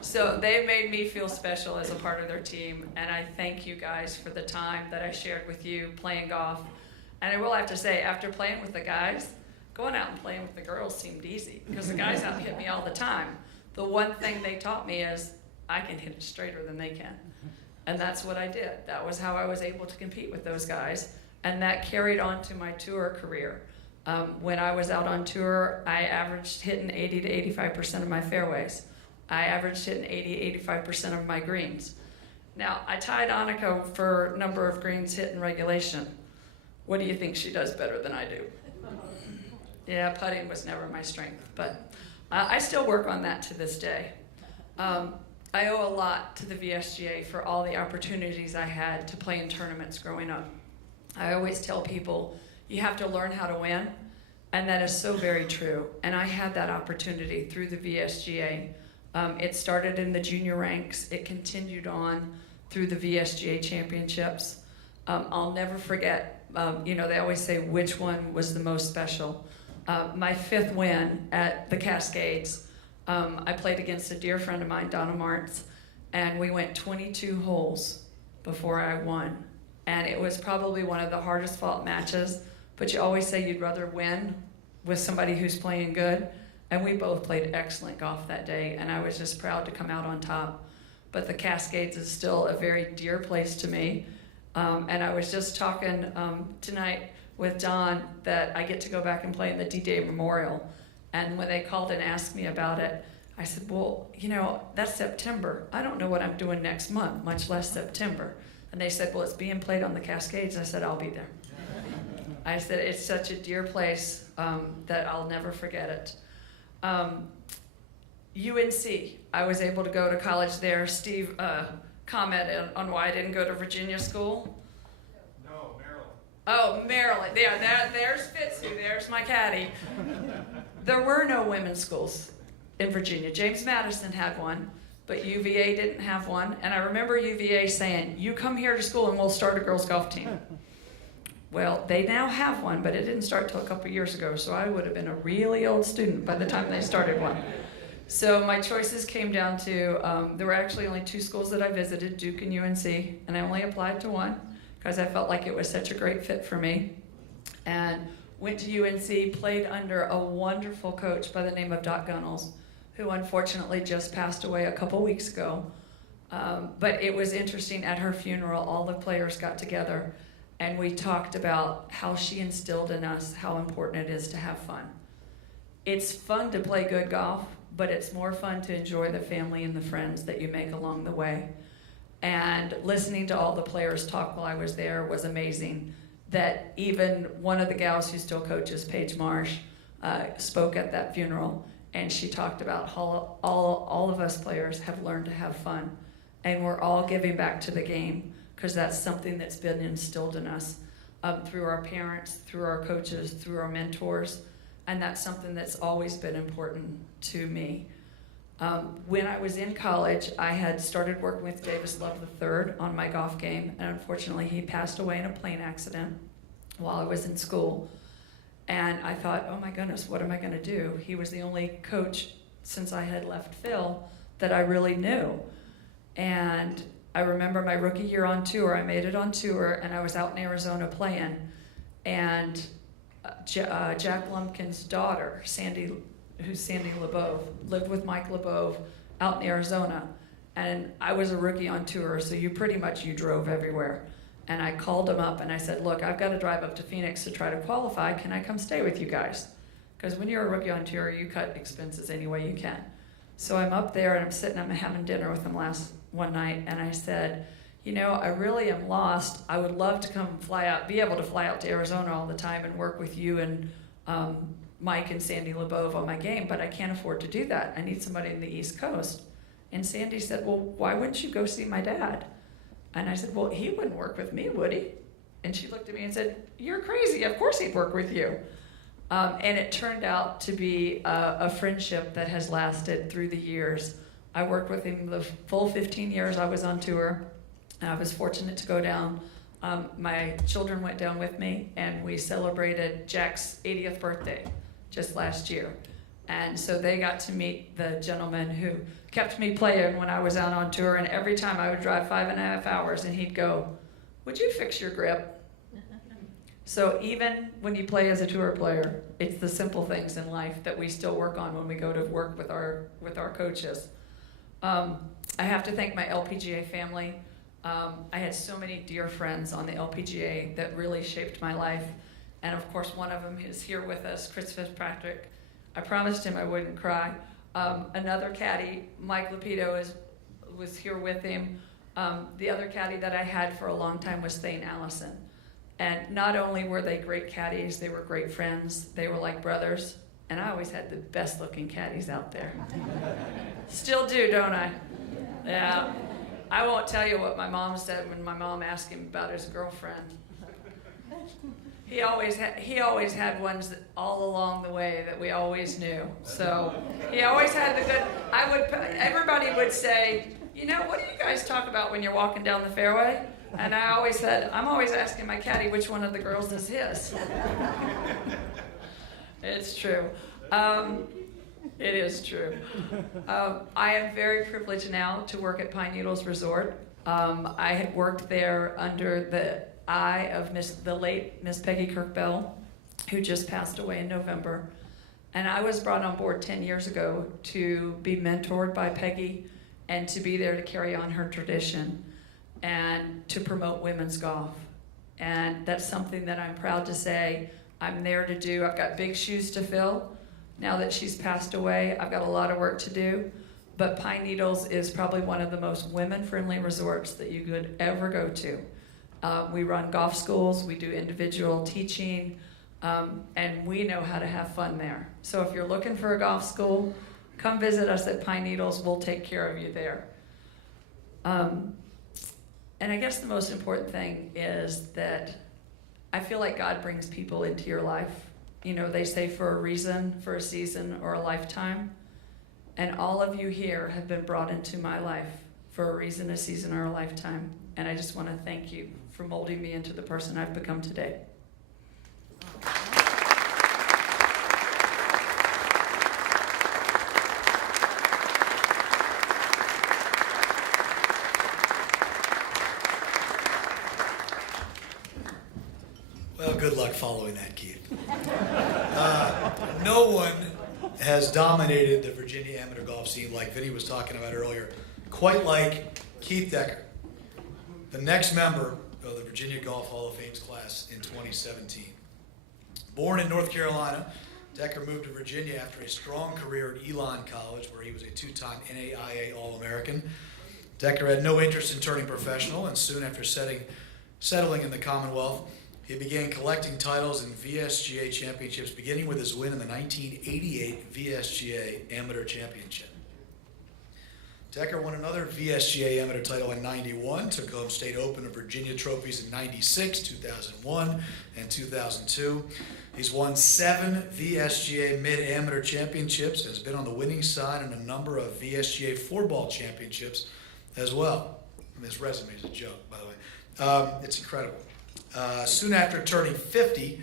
So they made me feel special as a part of their team, and I thank you guys for the time that I shared with you playing golf. And I will have to say, after playing with the guys, going out and playing with the girls seemed easy, because the guys out hit me all the time. The one thing they taught me is I can hit it straighter than they can. And that's what I did. That was how I was able to compete with those guys. And that carried on to my tour career. When I was out on tour, I averaged hitting 80 to 85% of my fairways. I averaged hitting 80, 85% of my greens. Now, I tied Annika for number of greens hit in regulation. What do you think she does better than I do? Yeah, putting was never my strength, but I still work on that to this day. I owe a lot to the VSGA for all the opportunities I had to play in tournaments growing up. I always tell people, you have to learn how to win, and that is so very true. And I had that opportunity through the VSGA. It started in the junior ranks. It continued on through the VSGA championships. I'll never forget, they always say which one was the most special. My 5th win at the Cascades, I played against a dear friend of mine, Donna Martz, and we went 22 holes before I won. And it was probably one of the hardest fought matches, but you always say you'd rather win with somebody who's playing good. And we both played excellent golf that day, and I was just proud to come out on top. But the Cascades is still a very dear place to me. And I was just talking tonight with Don that I get to go back and play in the D-Day Memorial. And when they called and asked me about it, I said, well, that's September. I don't know what I'm doing next month, much less September. And they said, well, it's being played on the Cascades. I said, I'll be there. I said, it's such a dear place that I'll never forget it. UNC, I was able to go to college there. Steve commented on why I didn't go to Virginia school. No, Maryland. Oh, Maryland. Yeah, there's Fitzy. There's my caddy. There were no women's schools in Virginia. James Madison had one, but UVA didn't have one. And I remember UVA saying, you come here to school and we'll start a girls' golf team. Well, they now have one, but it didn't start till a couple years ago, so I would have been a really old student by the time they started one. So my choices came down to, there were actually only 2 schools that I visited, Duke and UNC, and I only applied to one because I felt like it was such a great fit for me. And went to UNC, played under a wonderful coach by the name of Doc Gunnels, who unfortunately just passed away a couple weeks ago. But it was interesting, at her funeral, all the players got together and we talked about how she instilled in us how important it is to have fun. It's fun to play good golf, but it's more fun to enjoy the family and the friends that you make along the way. And listening to all the players talk while I was there was amazing. That even one of the gals who still coaches, Paige Marsh, spoke at that funeral, and she talked about how all of us players have learned to have fun, and we're all giving back to the game, because that's something that's been instilled in us through our parents, through our coaches, through our mentors, and that's something that's always been important to me. When I was in college, I had started working with Davis Love III on my golf game, and unfortunately he passed away in a plane accident while I was in school. And I thought, oh my goodness, what am I gonna do? He was the only coach since I had left Phil that I really knew. And I remember my rookie year on tour, I made it on tour, and I was out in Arizona playing, and Jack Lumpkin's daughter, Sandy, who's Sandy LeBeau, lived with Mike LeBeau out in Arizona. And I was a rookie on tour, so you drove everywhere. And I called him up and I said, look, I've got to drive up to Phoenix to try to qualify. Can I come stay with you guys? Because when you're a rookie on tour, you cut expenses any way you can. So I'm up there and I'm having dinner with him one night, and I said, you know, I really am lost. I would love to be able to fly out to Arizona all the time and work with you and Mike and Sandy LeBeau on my game, but I can't afford to do that. I need somebody in the East Coast. And Sandy said, well, why wouldn't you go see my dad? And I said, well, he wouldn't work with me, would he? And she looked at me and said, you're crazy. Of course he'd work with you. And it turned out to be a friendship that has lasted through the years. I worked with him the full 15 years I was on tour. I was fortunate to go down. My children went down with me, and we celebrated Jack's 80th birthday just last year. And so they got to meet the gentleman who kept me playing when I was out on tour, and every time I would drive 5.5 hours, and he'd go, would you fix your grip? So even when you play as a tour player, it's the simple things in life that we still work on when we go to work with our coaches. I have to thank my LPGA family. I had so many dear friends on the LPGA that really shaped my life. And of course, one of them is here with us, Chris Fitzpatrick. I promised him I wouldn't cry. Another caddy, Mike Lapito, was here with him. The other caddy that I had for a long time was Thane Allison. And not only were they great caddies, they were great friends. They were like brothers. And I always had the best looking caddies out there. Still do, don't I? Yeah. I won't tell you what my mom said when my mom asked him about his girlfriend. He always had ones all along the way that we always knew. So he always had the good. Everybody would say, you know, what do you guys talk about when you're walking down the fairway? And I always said, I'm always asking my caddy which one of the girls is his. It's true. It is true. I am very privileged now to work at Pine Needles Resort. I had worked there under the eye of the late Miss Peggy Kirkbell, who just passed away in November. And I was brought on board 10 years ago to be mentored by Peggy and to be there to carry on her tradition and to promote women's golf. And that's something that I'm proud to say I'm there to do. I've got big shoes to fill. Now that she's passed away, I've got a lot of work to do. But Pine Needles is probably one of the most women-friendly resorts that you could ever go to. We run golf schools, we do individual teaching, and we know how to have fun there. So if you're looking for a golf school, come visit us at Pine Needles. We'll take care of you there. And I guess the most important thing is that I feel like God brings people into your life. You know, they say for a reason, for a season, or a lifetime. And all of you here have been brought into my life for a reason, a season, or a lifetime. And I just want to thank you for molding me into the person I've become today. Well, good luck following that, Keith. No one has dominated the Virginia amateur golf scene like Vinny was talking about earlier, quite like Keith Decker, the next member of the Virginia Golf Hall of Fame's class in 2017. Born in North Carolina, Decker moved to Virginia after a strong career at Elon College, where he was a two-time NAIA All-American. Decker had no interest in turning professional, and soon after settling in the Commonwealth, he began collecting titles in VSGA championships, beginning with his win in the 1988 VSGA Amateur Championship. Decker won another VSGA Amateur title in 91, took home State Open and Virginia trophies in 96, 2001, and 2002. He's won 7 VSGA Mid-Amateur Championships, has been on the winning side in a number of VSGA 4-ball championships as well. And this resume is a joke, by the way. It's incredible. Soon after turning 50,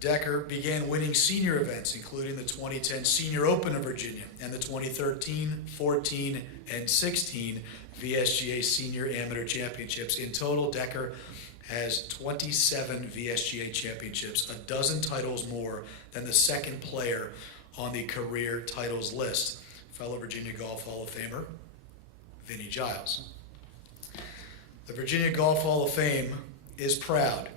Decker began winning senior events, including the 2010 Senior Open of Virginia and the 2013, 14, and 16 VSGA Senior Amateur Championships. In total, Decker has 27 VSGA championships, a dozen titles more than the second player on the career titles list, fellow Virginia Golf Hall of Famer, Vinnie Giles. The Virginia Golf Hall of Fame is proud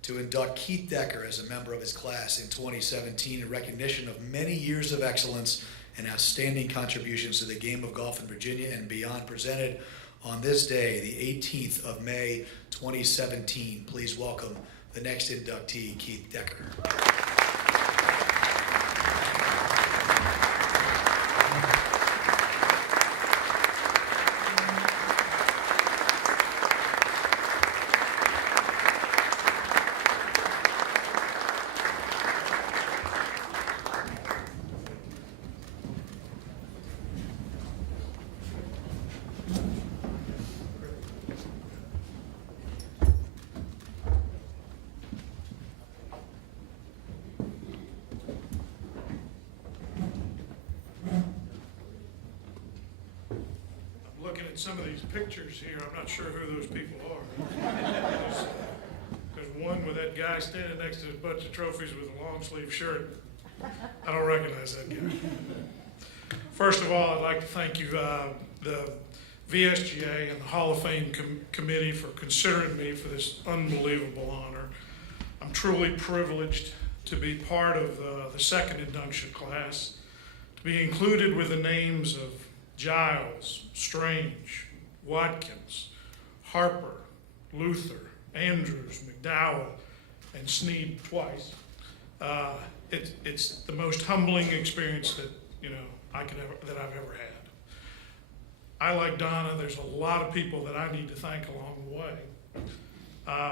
to induct Keith Decker as a member of his class in 2017 in recognition of many years of excellence and outstanding contributions to the game of golf in Virginia and beyond, presented on this day, the 18th of May, 2017. Please welcome the next inductee, Keith Decker. Looking at some of these pictures here, I'm not sure who those people are. There's one with that guy standing next to a bunch of trophies with a long sleeve shirt. I don't recognize that guy. First of all, I'd like to thank you, the VSGA and the Hall of Fame committee, for considering me for this unbelievable honor. I'm truly privileged to be part of the second induction class, to be included with the names of Giles, Strange, Watkins, Harper, Luther, Andrews, McDowell, and Snead twice. It's the most humbling experience that I've ever had. I, like Donna, there's a lot of people that I need to thank along the way.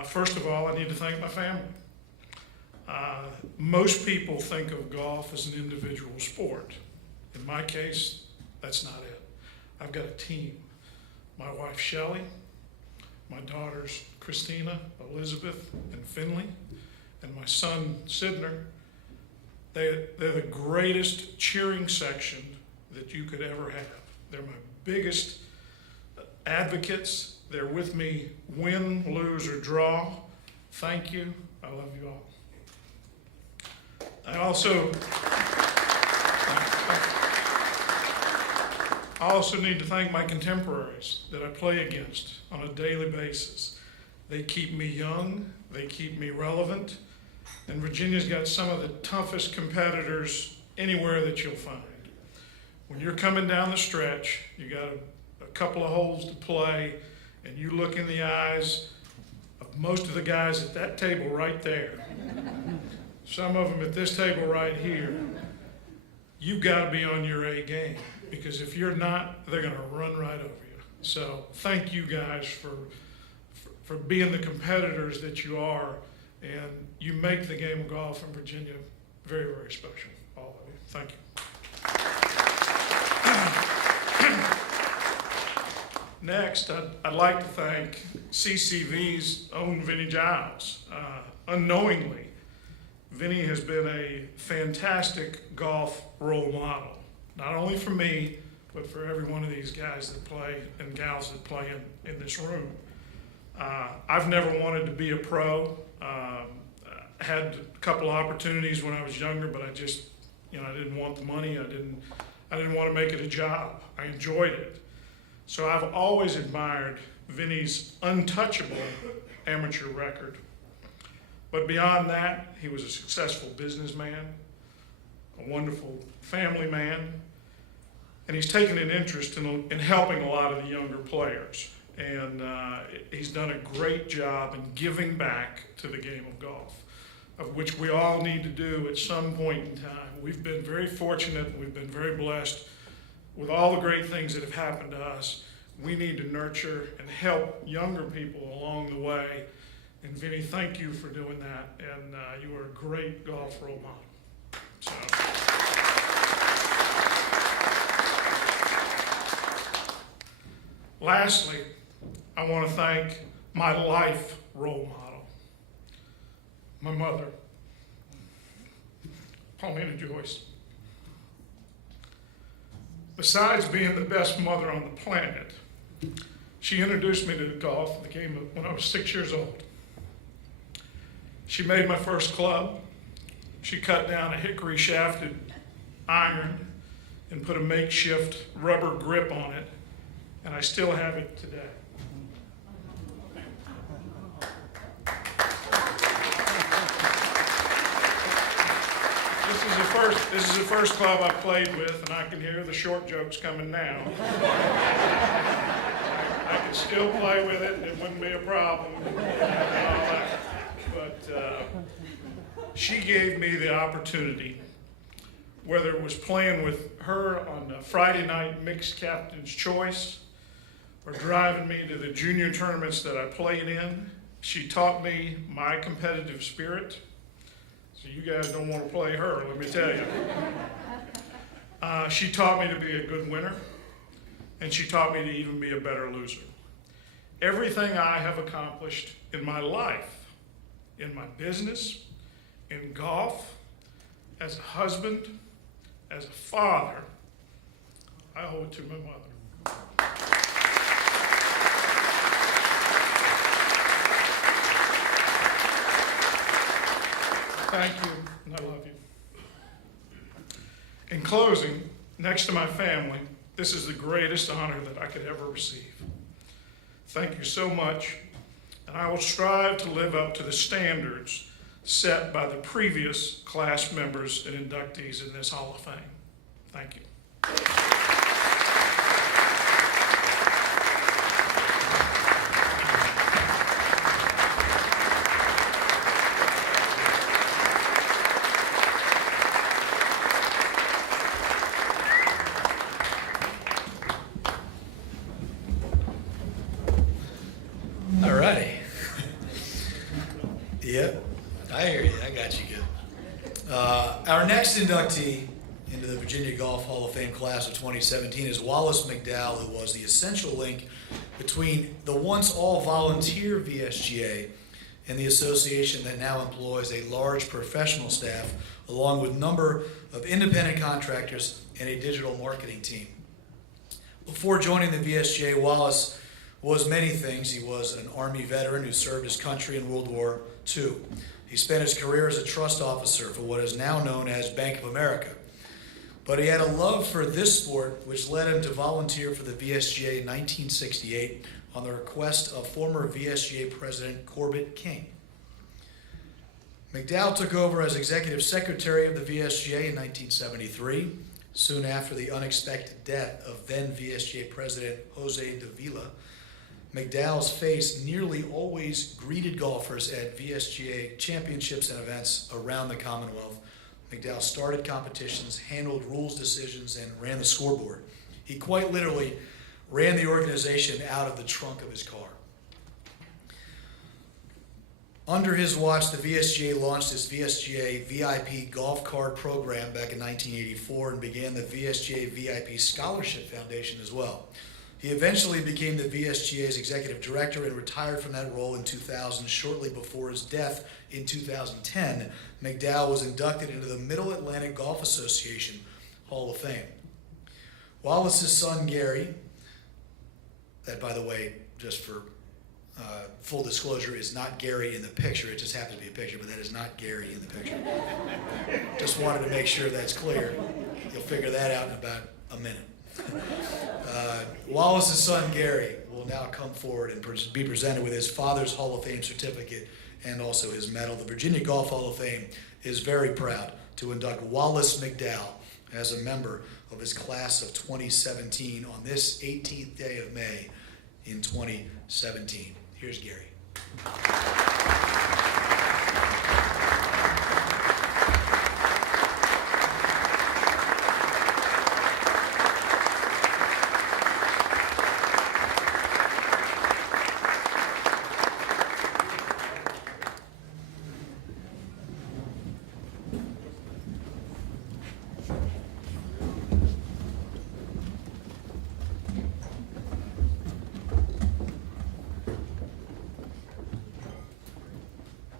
First of all, I need to thank my family. Most people think of golf as an individual sport. In my case, that's not it. I've got a team. My wife, Shelley, my daughters, Christina, Elizabeth, and Finley, and my son, Sidner. They're the greatest cheering section that you could ever have. They're my biggest advocates. They're with me, win, lose, or draw. Thank you. I love you all. I also need to thank my contemporaries that I play against on a daily basis. They keep me young, they keep me relevant, and Virginia's got some of the toughest competitors anywhere that you'll find. When you're coming down the stretch, you got a couple of holes to play, and you look in the eyes of most of the guys at that table right there, some of them at this table right here, you've got to be on your A game, because if you're not, they're going to run right over you. So thank you guys for being the competitors that you are, and you make the game of golf in Virginia very, very special, all of you. Thank you. Next, I'd like to thank CCV's own Vinnie Giles. Unknowingly, Vinnie has been a fantastic golf role model, not only for me, but for every one of these guys that play and gals that play in this room. I've never wanted to be a pro. Had a couple of opportunities when I was younger, but I just, I didn't want the money. I didn't want to make it a job. I enjoyed it. So I've always admired Vinnie's untouchable amateur record. But beyond that, he was a successful businessman, a wonderful family man, and he's taken an interest in helping a lot of the younger players. And he's done a great job in giving back to the game of golf, of which we all need to do at some point in time. We've been very fortunate, we've been very blessed with all the great things that have happened to us. We need to nurture and help younger people along the way. And Vinnie, thank you for doing that. And you are a great golf role model. So. Lastly, I want to thank my life role model, my mother. Paulina Joyce. Besides being the best mother on the planet, she introduced me to golf, the game, when I was 6 years old. She made my first club. She cut down a hickory shafted iron and put a makeshift rubber grip on it, and I still have it today. This is the first club I played with, and I can hear the short jokes coming now. I could still play with it, it wouldn't be a problem. But she gave me the opportunity, whether it was playing with her on the Friday night mixed captain's choice or driving me to the junior tournaments that I played in. She taught me my competitive spirit. So you guys don't want to play her, let me tell you. She taught me to be a good winner, and she taught me to even be a better loser. Everything I have accomplished in my life, in my business, in golf, as a husband, as a father, I owe it to my mother. Thank you, and I love you. In closing, next to my family, this is the greatest honor that I could ever receive. Thank you so much, and I will strive to live up to the standards set by the previous class members and inductees in this Hall of Fame. Thank you. All righty. Yep, I hear you. I got you good. Our next inductee into the Virginia Golf Hall of Fame class of 2017 is Wallace McDowell, who was the essential link between the once all-volunteer VSGA and the association that now employs a large professional staff, along with a number of independent contractors and a digital marketing team. Before joining the VSGA, Wallace was many things. He was an Army veteran who served his country in World War II. He spent his career as a trust officer for what is now known as Bank of America. But he had a love for this sport, which led him to volunteer for the VSGA in 1968 on the request of former VSGA President Corbett King. McDowell took over as executive secretary of the VSGA in 1973, soon after the unexpected death of then VSGA President Jose Davila. McDowell's face nearly always greeted golfers at VSGA championships and events around the Commonwealth. McDowell started competitions, handled rules decisions, and ran the scoreboard. He quite literally ran the organization out of the trunk of his car. Under his watch, the VSGA launched its VSGA VIP golf card program back in 1984 and began the VSGA VIP Scholarship Foundation as well. He eventually became the VSGA's executive director and retired from that role in 2000. Shortly before his death in 2010, McDowell was inducted into the Middle Atlantic Golf Association Hall of Fame. Wallace's son, Gary, that, by the way, just for full disclosure, is not Gary in the picture. It just happens to be a picture, but that is not Gary in the picture. Just wanted to make sure that's clear. You'll figure that out in about a minute. Wallace's son, Gary, will now come forward and be presented with his father's Hall of Fame certificate and also his medal. The Virginia Golf Hall of Fame is very proud to induct Wallace McDowell as a member of his class of 2017 on this 18th day of May in 2017. Here's Gary.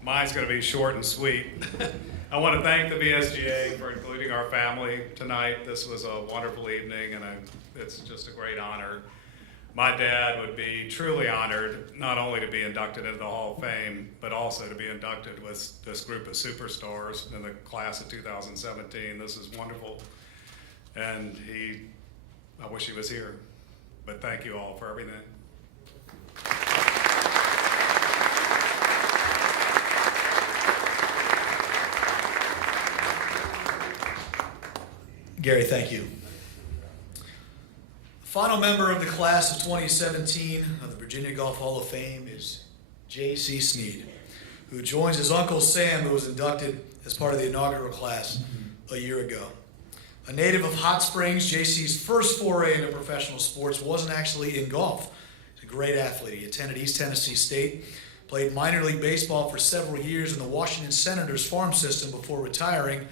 Mine's going to be short and sweet. I want to thank the VSGA for including our family tonight. This was a wonderful evening, and it's just a great honor. My dad would be truly honored not only to be inducted into the Hall of Fame, but also to be inducted with this group of superstars in the class of 2017. This is wonderful, and I wish he was here, but thank you all for everything. Gary, thank you. Final member of the class of 2017 of the Virginia Golf Hall of Fame is J.C. Sneed, who joins his uncle Sam, who was inducted as part of the inaugural class a year ago. A native of Hot Springs, J.C.'s first foray into professional sports wasn't actually in golf. He's a great athlete. He attended East Tennessee State, played minor league baseball for several years in the Washington Senators farm system before retiring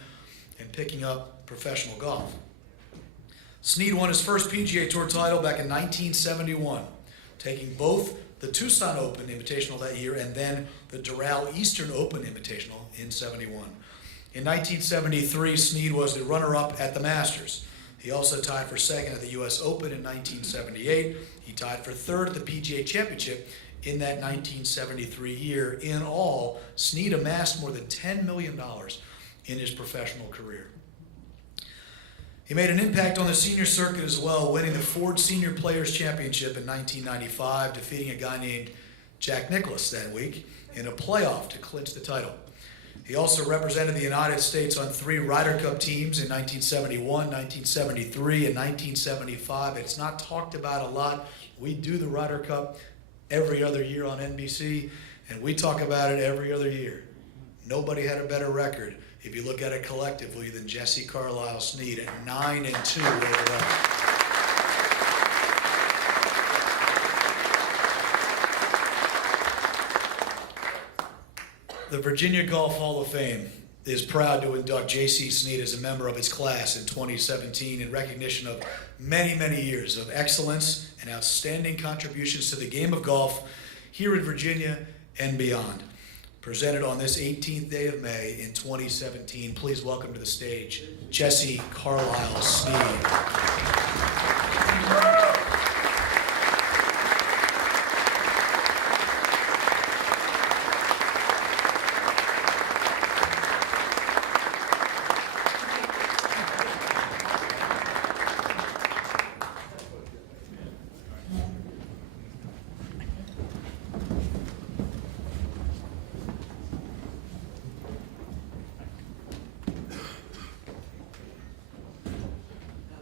and picking up professional golf. Sneed won his first PGA Tour title back in 1971, taking both the Tucson Open Invitational that year and then the Doral Eastern Open Invitational in 71. In 1973, Sneed was the runner-up at the Masters. He also tied for second at the U.S. Open in 1978. He tied for third at the PGA Championship in that 1973 year. In all, Sneed amassed more than $10 million in his professional career. He made an impact on the senior circuit as well, winning the Ford Senior Players Championship in 1995, defeating a guy named Jack Nicklaus that week in a playoff to clinch the title. He also represented the United States on 3 Ryder Cup teams in 1971, 1973, and 1975. It's not talked about a lot. We do the Ryder Cup every other year on NBC, and we talk about it every other year. Nobody had a better record, if you look at it collectively, than Jesse Carlisle Sneed at 9-2 overall. The Virginia Golf Hall of Fame is proud to induct J.C. Sneed as a member of its class in 2017 in recognition of many, many years of excellence and outstanding contributions to the game of golf here in Virginia and beyond. Presented on this 18th day of May in 2017, please welcome to the stage Jesse Carlisle Sneed.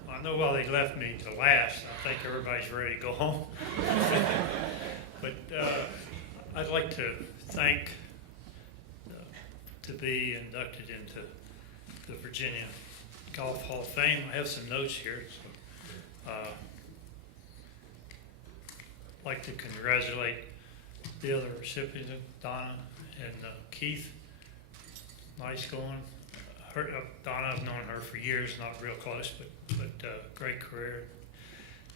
I know why they left me to last. I think everybody's ready to go home. But I'd like to thank to be inducted into the Virginia Golf Hall of Fame. I have some notes here. So, I'd like to congratulate the other recipients, Donna and Keith. Nice going. Donna, I've known her for years, not real close, but great career.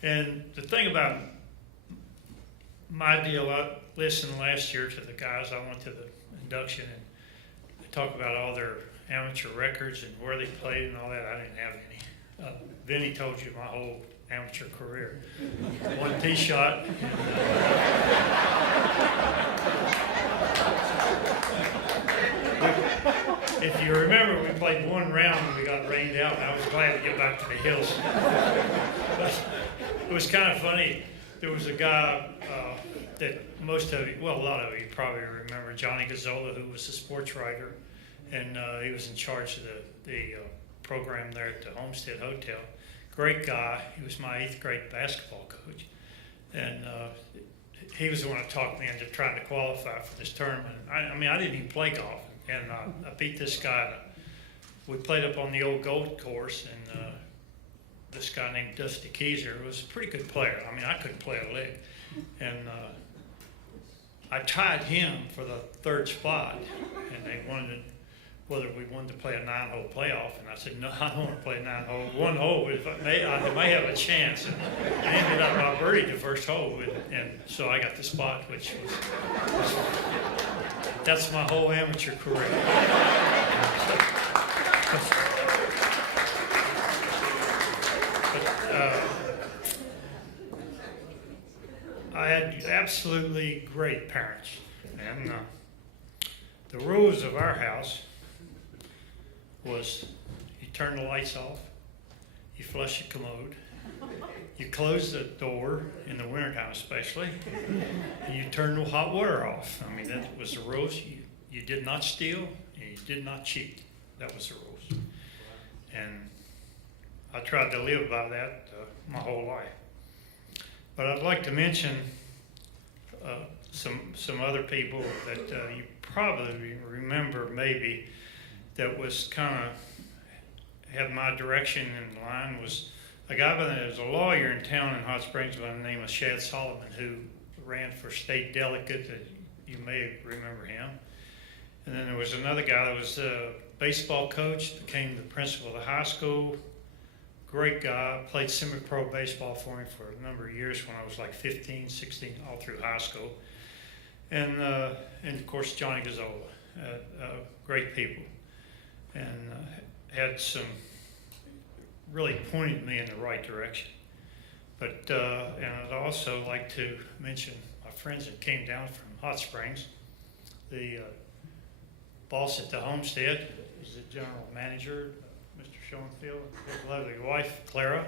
And the thing about my deal, I listened last year to the guys. I went to the induction and they talk about all their amateur records and where they played and all that. I didn't have any. Vinny told you my whole amateur career. One tee shot. If you remember, we played one round and we got rained out, and I was glad to get back to the hills. But it was kind of funny. There was a guy that most of you, well, a lot of you probably remember, Johnny Gazzola, who was a sports writer, and he was in charge of the program there at the Homestead Hotel. Great guy. He was my 8th grade basketball coach, and he was the one that talked me into trying to qualify for this tournament. I mean, I didn't even play golf. And I beat this guy. We played up on the old Gold Course, and this guy named Dusty Keyser was a pretty good player. I mean, I couldn't play a lick. And I tied him for the 3rd spot, and they wanted whether we wanted to play a 9-hole playoff. And I said, no, I don't want to play 9-hole. 1 hole, if I may have a chance. And I ended up, I birdied the first hole, and so I got the spot, which was that's my whole amateur career. I had absolutely great parents, and the rules of our house was you turn the lights off, you flush the commode, you close the door in the wintertime especially, and you turn the hot water off. I mean, that was the rules. You did not steal and you did not cheat. That was the rules. And I tried to live by that my whole life. But I'd like to mention some other people that you probably remember maybe that was kind of had my direction in line was a guy that was a lawyer in town in Hot Springs by the name of Shad Solomon, who ran for state delegate. That you may remember him. And then there was another guy that was a baseball coach, became the principal of the high school. Great guy, played semi-pro baseball for me for a number of years when I was like 15, 16, all through high school. And of course, Johnny Gazzola, great people. And had some, really pointed me in the right direction. But, and I'd also like to mention my friends that came down from Hot Springs. The boss at the homestead is the general manager, Mr. Schoenfield, his lovely wife, Clara,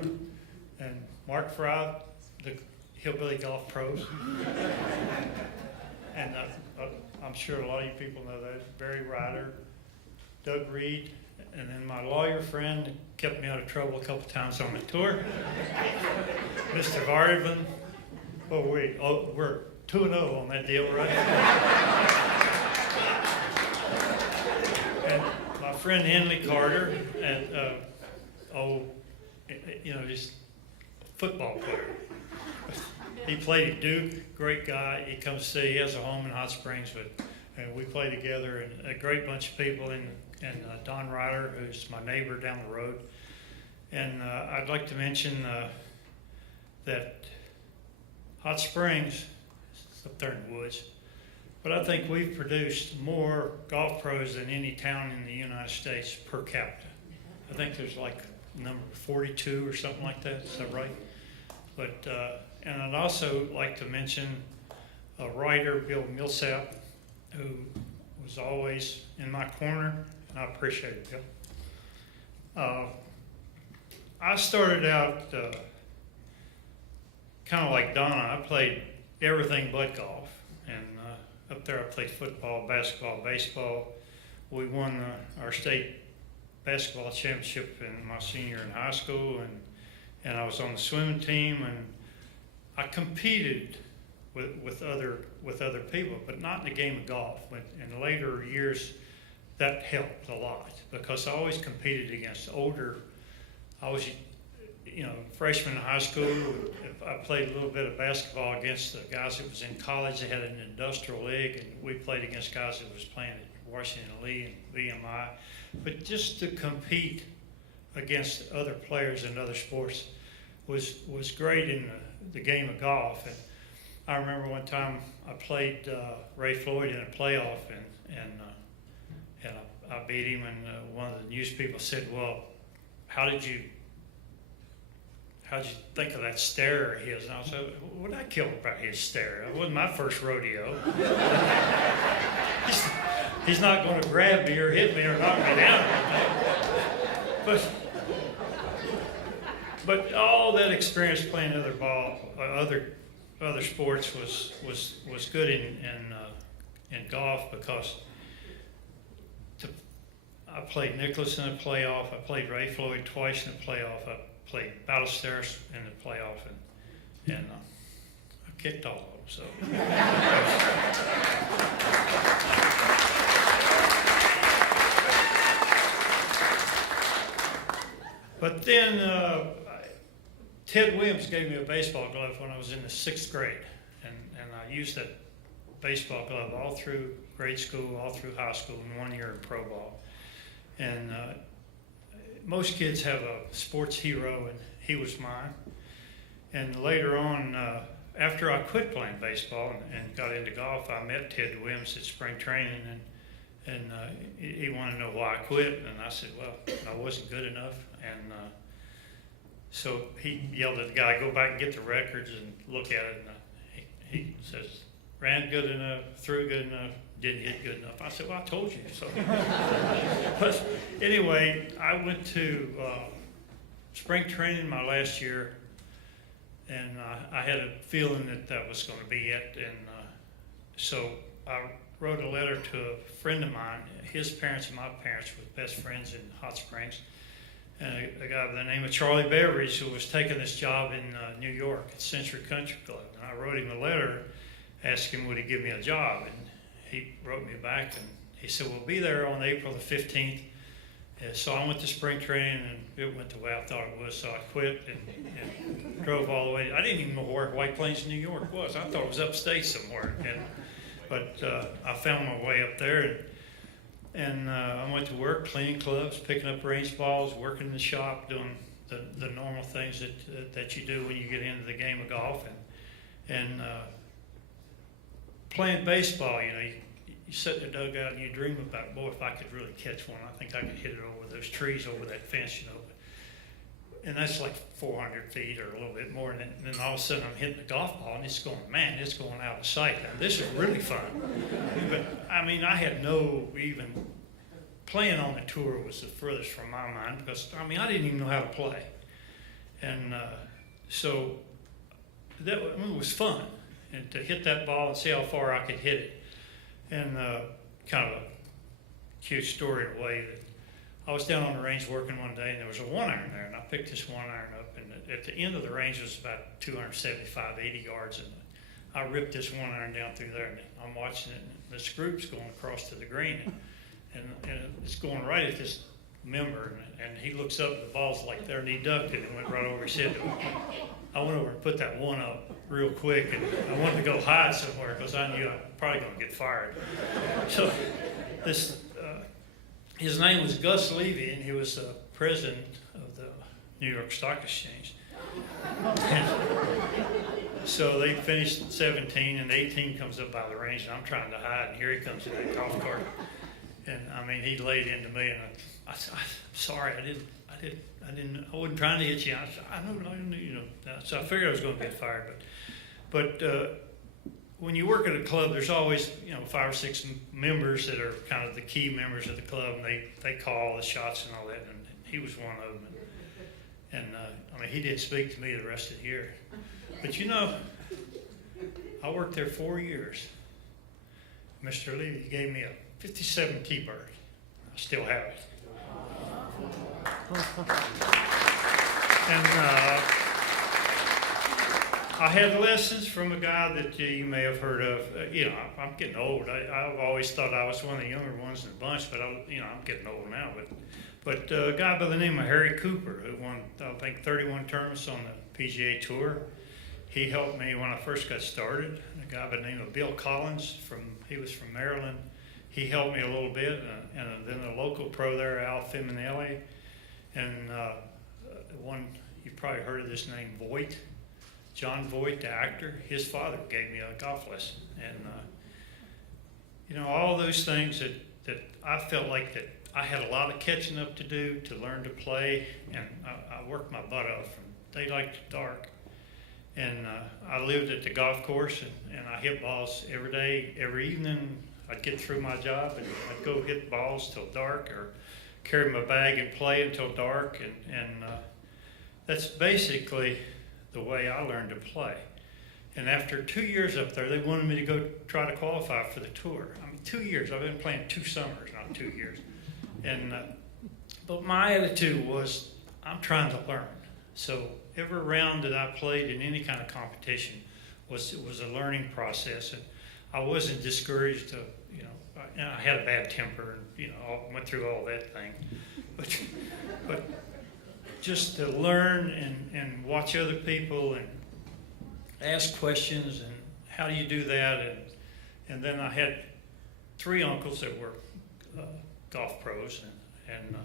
and Mark Fry, the Hillbilly Golf Pros. And I'm sure a lot of you people know that. Barry Ryder, Doug Reed, and then my lawyer friend kept me out of trouble a couple times on the tour, Mr. Vardavan. We're 2-0 on that deal, right? And my friend Henley Carter, and just football player. He played at Duke, great guy. He comes to see, he has a home in Hot Springs, and we play together, and a great bunch of people, and Don Ryder, who's my neighbor down the road. And I'd like to mention that Hot Springs is up there in the woods, but I think we've produced more golf pros than any town in the United States per capita. I think there's like number 42 or something like that. Is that right? But and I'd also like to mention a writer, Bill Millsap, who was always in my corner, and I appreciate it, Bill. I started out kind of like Donna. I played everything but golf, and up there I played football, basketball, baseball. We won our state basketball championship in my senior year in high school, and I was on the swimming team, and I competed with other people, but not in the game of golf. But in later years, that helped a lot because I always competed against older. I was, freshman in high school. I played a little bit of basketball against the guys that was in college. They had an industrial league, and we played against guys that was playing at Washington Lee and VMI. But just to compete against other players in other sports was great in the game of golf. And I remember one time I played Ray Floyd in a playoff, and I beat him. And one of the news people said, "Well, how did you think of that stare of his?" And I said, "What did I kill about his stare? It wasn't my first rodeo." He's not going to grab me or hit me or knock me down. But all that experience playing other sports was good in golf because I played Nicklaus in the playoff. I played Ray Floyd twice in the playoff. I played Ballesteros in the playoff, and I kicked all of them. So. But then Ted Williams gave me a baseball glove when I was in the 6th grade, and I used that baseball glove all through grade school, all through high school, and 1 year in pro ball. And most kids have a sports hero, and he was mine. And later on, after I quit playing baseball and got into golf, I met Ted Williams at spring training, And he wanted to know why I quit, and I said, well, I wasn't good enough. And so he yelled at the guy, go back and get the records and look at it. And he says, ran good enough, threw good enough, didn't hit good enough. I said, well, I told you so. But anyway, I went to spring training my last year, and I had a feeling that was going to be it. And so I wrote a letter to a friend of mine. His parents and my parents were best friends in Hot Springs. And a guy by the name of Charlie Beveridge, who was taking this job in New York at Century Country Club. And I wrote him a letter asking would he give me a job. And he wrote me back, and he said, we'll be there on April the 15th. So I went to spring training, and it went the way I thought it was, so I quit and drove all the way. I didn't even know where White Plains, New York was. I thought it was upstate somewhere. But I found my way up there, and I went to work, cleaning clubs, picking up range balls, working in the shop, doing the normal things that you do when you get into the game of golf, and playing baseball. You know, you sit in the dugout and you dream about, boy, if I could really catch one, I think I could hit it over those trees, over that fence, you know. And that's like 400 feet or a little bit more. And then all of a sudden I'm hitting the golf ball and it's going, man, it's going out of sight. Now, this is really fun. But I mean, I had no even, playing on the tour was the furthest from my mind because, I mean, I didn't even know how to play. And so that it was fun. And to hit that ball and see how far I could hit it. And kind of a cute story in a way that I was down on the range working one day, and there was a 1-iron there, and I picked this 1-iron up, and at the end of the range it was about 275, 80 yards, and I ripped this 1-iron down through there, and I'm watching it, and this group's going across to the green, and it's going right at this member, and he looks up, and the ball's like there, and he ducked it and went right over his head. I went over and put that one up real quick, and I wanted to go hide somewhere because I knew I was probably going to get fired. So this, his name was Gus Levy, and he was president of the New York Stock Exchange. And so they finished 17, and 18 comes up by the range, and I'm trying to hide, and here he comes in that golf cart. And I mean, he laid into me, and I said, I'm sorry, I wasn't trying to hit you. I know, you know. So I figured I was going to get fired, but when you work at a club, there's always, you know, 5 or 6 members that are kind of the key members of the club, and they call the shots and all that, and he was one of them. And I mean, he didn't speak to me the rest of the year. But you know, I worked there 4 years. Mr. Levy gave me a 57 T-bird. I still have it. And I had lessons from a guy that you may have heard of. You know, I'm getting old. I've always thought I was one of the younger ones in the bunch, but I'm getting old now. But a guy by the name of Harry Cooper, who won, I think, 31 tournaments on the PGA Tour. He helped me when I first got started. A guy by the name of Bill Collins, he was from Maryland. He helped me a little bit, and then a local pro there, Al Feminelli, and one, you've probably heard of this name, Voight. John Voight, the actor, his father gave me a golf lesson. And, you know, all those things that I felt like that I had a lot of catching up to do to learn to play, and I worked my butt off from daylight to dark. And I lived at the golf course, and I hit balls every day, every evening. I'd get through my job, and I'd go hit balls till dark, or carry my bag and play until dark, and that's basically the way I learned to play. And after 2 years up there, they wanted me to go try to qualify for the tour. I mean, 2 years. I've been playing 2 summers, not 2 years. And but my attitude was, I'm trying to learn. So every round that I played in any kind of competition was a learning process, and I wasn't discouraged to, you know, I had a bad temper, and, you know, went through all that thing. But just to learn and watch other people and ask questions, and how do you do that? And then I had 3 uncles that were golf pros, and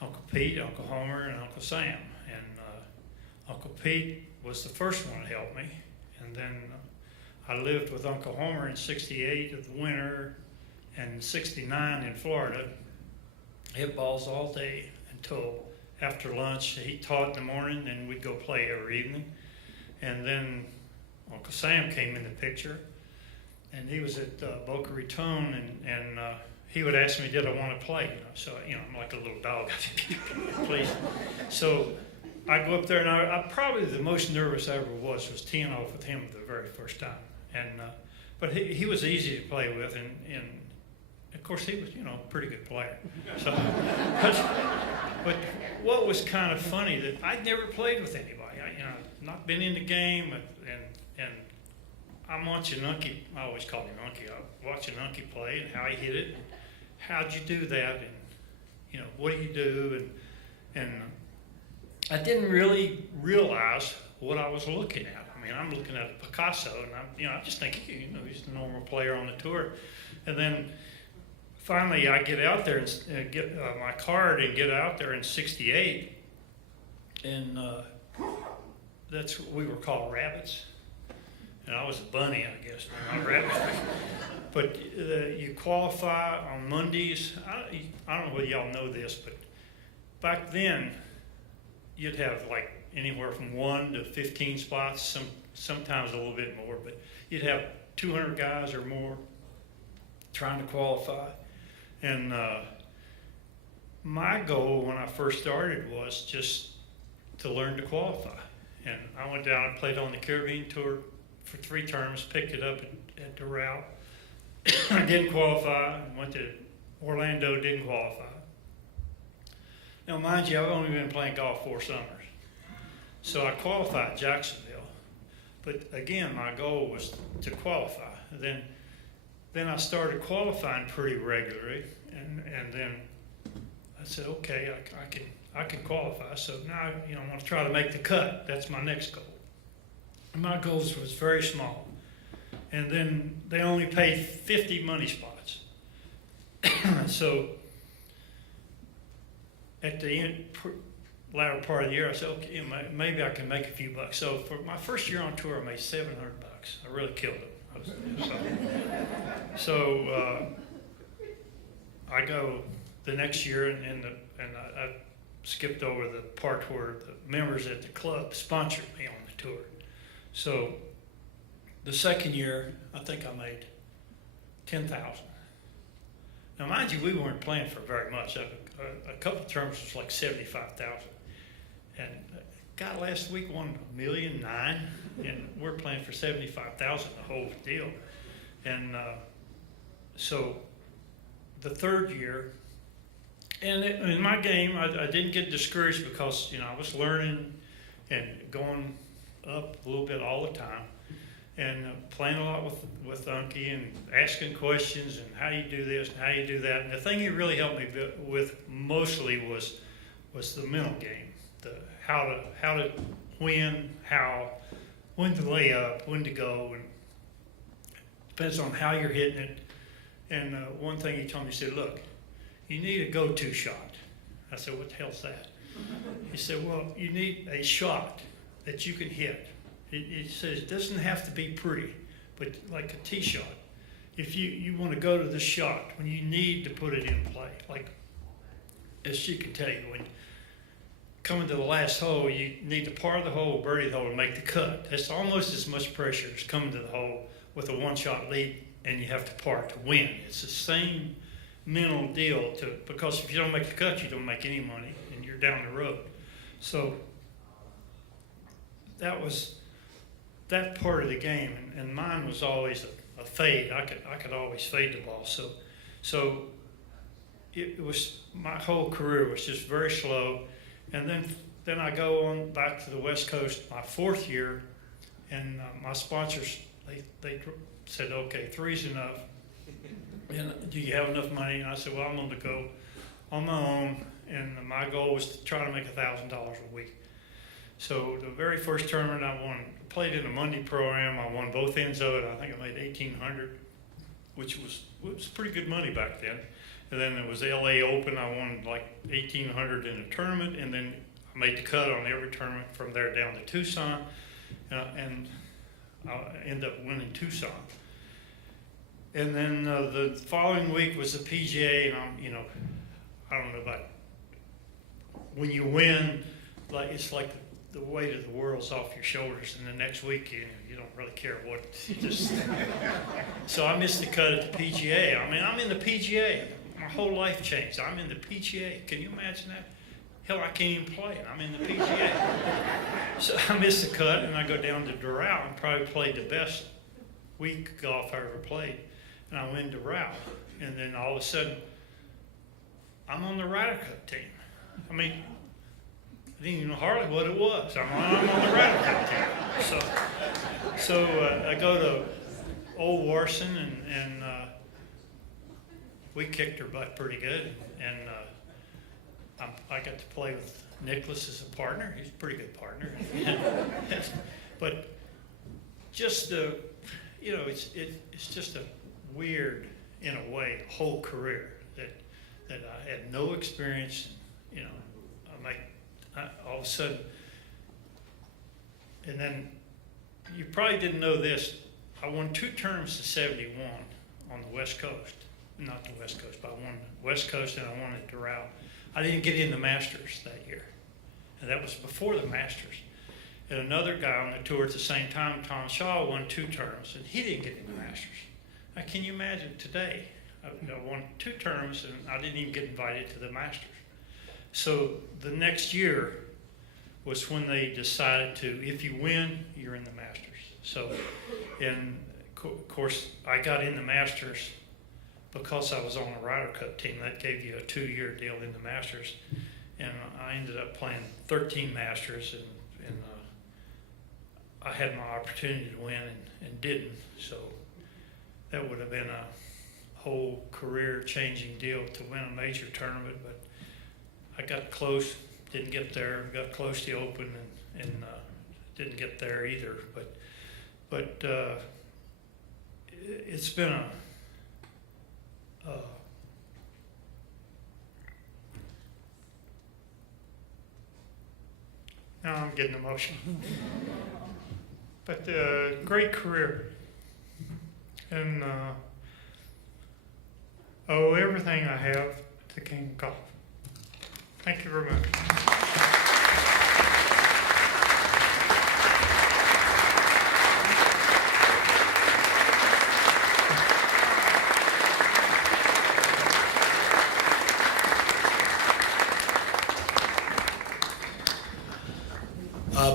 Uncle Pete, Uncle Homer, and Uncle Sam. And Uncle Pete was the first one to help me, and then I lived with Uncle Homer in '68 of the winter, and 69 in Florida. Hit balls all day until after lunch. He taught in the morning, and we'd go play every evening. And then Uncle Sam came in the picture, and he was at Boca Raton, and he would ask me, did I want to play? So, I'm like a little dog, please. So I go up there, and I probably the most nervous I ever was teeing off with him the very first time. And but he was easy to play with, and of course he was, a pretty good player. So, but what was kind of funny that I'd never played with anybody. Not been in the game, and I'm watching Unky. I always call him Unky. I'm watching Unky play and how he hit it. And how'd you do that? And what do you do? And I didn't really realize what I was looking at. I mean, I'm looking at Picasso, and I'm just thinking, he's the normal player on the tour. And then finally, I get out there and get my card and get out there in '68, and that's what we were called rabbits. And I was a bunny, I guess, not a rabbit. But you qualify on Mondays. I don't know whether y'all know this, but back then, you'd have like anywhere from 1 to 15 spots, sometimes a little bit more, but you'd have 200 guys or more trying to qualify. And my goal when I first started was just to learn to qualify. And I went down and played on the Caribbean Tour for 3 terms, picked it up at Doral. I didn't qualify, went to Orlando, didn't qualify. Now, mind you, I've only been playing golf 4 summers. So I qualified Jacksonville. But again, my goal was to qualify. Then I started qualifying pretty regularly, and then I said, okay, I can qualify. So now I want to try to make the cut. That's my next goal. And my goals was very small, and then they only paid 50 money spots. So at the latter part of the year, I said, okay, maybe I can make a few bucks. So for my first year on tour, I made $700. I really killed it. So I go the next year, and I skipped over the part where the members at the club sponsored me on the tour. So the second year, I think I made $10,000. Now, mind you, we weren't playing for very much. A couple of terms was like $75,000, and a guy last week won $1.9 million, and we're playing for $75,000 the whole deal. And so the third year, and in my game, I didn't get discouraged because I was learning and going up a little bit all the time, and playing a lot with Unky and asking questions and how do you do this and how do you do that. And the thing he really helped me with mostly was the mental game, the how to win, when to lay up, when to go, and depends on how you're hitting it. And one thing he told me, he said, look, you need a go-to shot. I said, what the hell's that? He said, well, you need a shot that you can hit. He says it doesn't have to be pretty, but like a tee shot. If you want to go to this shot when you need to put it in play, like as she can tell you, when coming to the last hole, you need to par the hole, birdie the hole, and make the cut. That's almost as much pressure as coming to the hole with a 1-shot lead, and you have to par to win. It's the same mental deal because if you don't make the cut, you don't make any money, and you're down the road. So that was that part of the game, and mine was always a fade. I could always fade the ball. So it was, my whole career was just very slow. And then I go on back to the West Coast my 4th year, and my sponsors, they said, okay, 3's enough. And do you have enough money? And I said, well, I'm going to go on my own, and my goal was to try to make $1,000 a week. So the very first tournament I won, played in a Monday program. I won both ends of it. I think I made $1,800, which was pretty good money back then. And then it was LA Open. I won like $1,800 in a tournament, and then I made the cut on every tournament from there down to Tucson, and I ended up winning Tucson. And then the following week was the PGA, and I don't know about when you win, like it's like the weight of the world's off your shoulders, and the next week you don't really care what. So I missed the cut at the PGA. I mean, I'm in the PGA. My whole life changed. I'm in the PGA. Can you imagine that? Hell, I can't even play it. I'm in the PGA. So I missed the cut, and I go down to Doral and probably played the best week golf I ever played. And I win Doral. And then all of a sudden, I'm on the Ryder Cup team. I mean, I didn't even know hardly what it was. I'm on the Ryder Cup team. So I go to Old Warson, and we kicked her butt pretty good. And I got to play with Nicholas as a partner. He's a pretty good partner. But just it's just a weird, in a way, whole career that I had no experience. All of a sudden, and then you probably didn't know this. I won 2 terms to 71 on the West Coast. Not the West Coast, but I won the West Coast and I won at Doral. I didn't get in the Masters that year, and that was before the Masters. And another guy on the tour at the same time, Tom Shaw, won 2 terms, and he didn't get in the Masters. Now, can you imagine today? I won 2 terms, and I didn't even get invited to the Masters. So the next year was when they decided to, if you win, you're in the Masters. So, and of course, I got in the Masters because I was on the Ryder Cup team. That gave you a 2-year deal in the Masters. And I ended up playing 13 Masters, and I had my opportunity to win and didn't. So that would have been a whole career-changing deal to win a major tournament, but I got close, didn't get there, got close to the Open and didn't get there either. But it's been now I'm getting emotional. But great career. And owe everything I have to King of Golf. Thank you very much.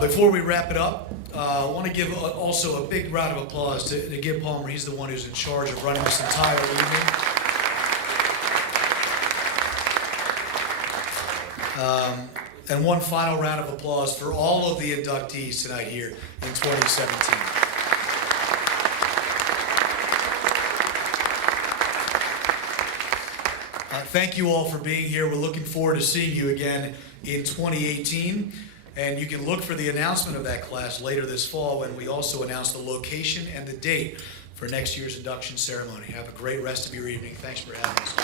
Before we wrap it up, I want to give also a big round of applause to Gib Palmer. He's the one who's in charge of running this entire evening. And one final round of applause for all of the inductees tonight here in 2017. Thank you all for being here. We're looking forward to seeing you again in 2018. And you can look for the announcement of that class later this fall when we also announce the location and the date for next year's induction ceremony. Have a great rest of your evening. Thanks for having us.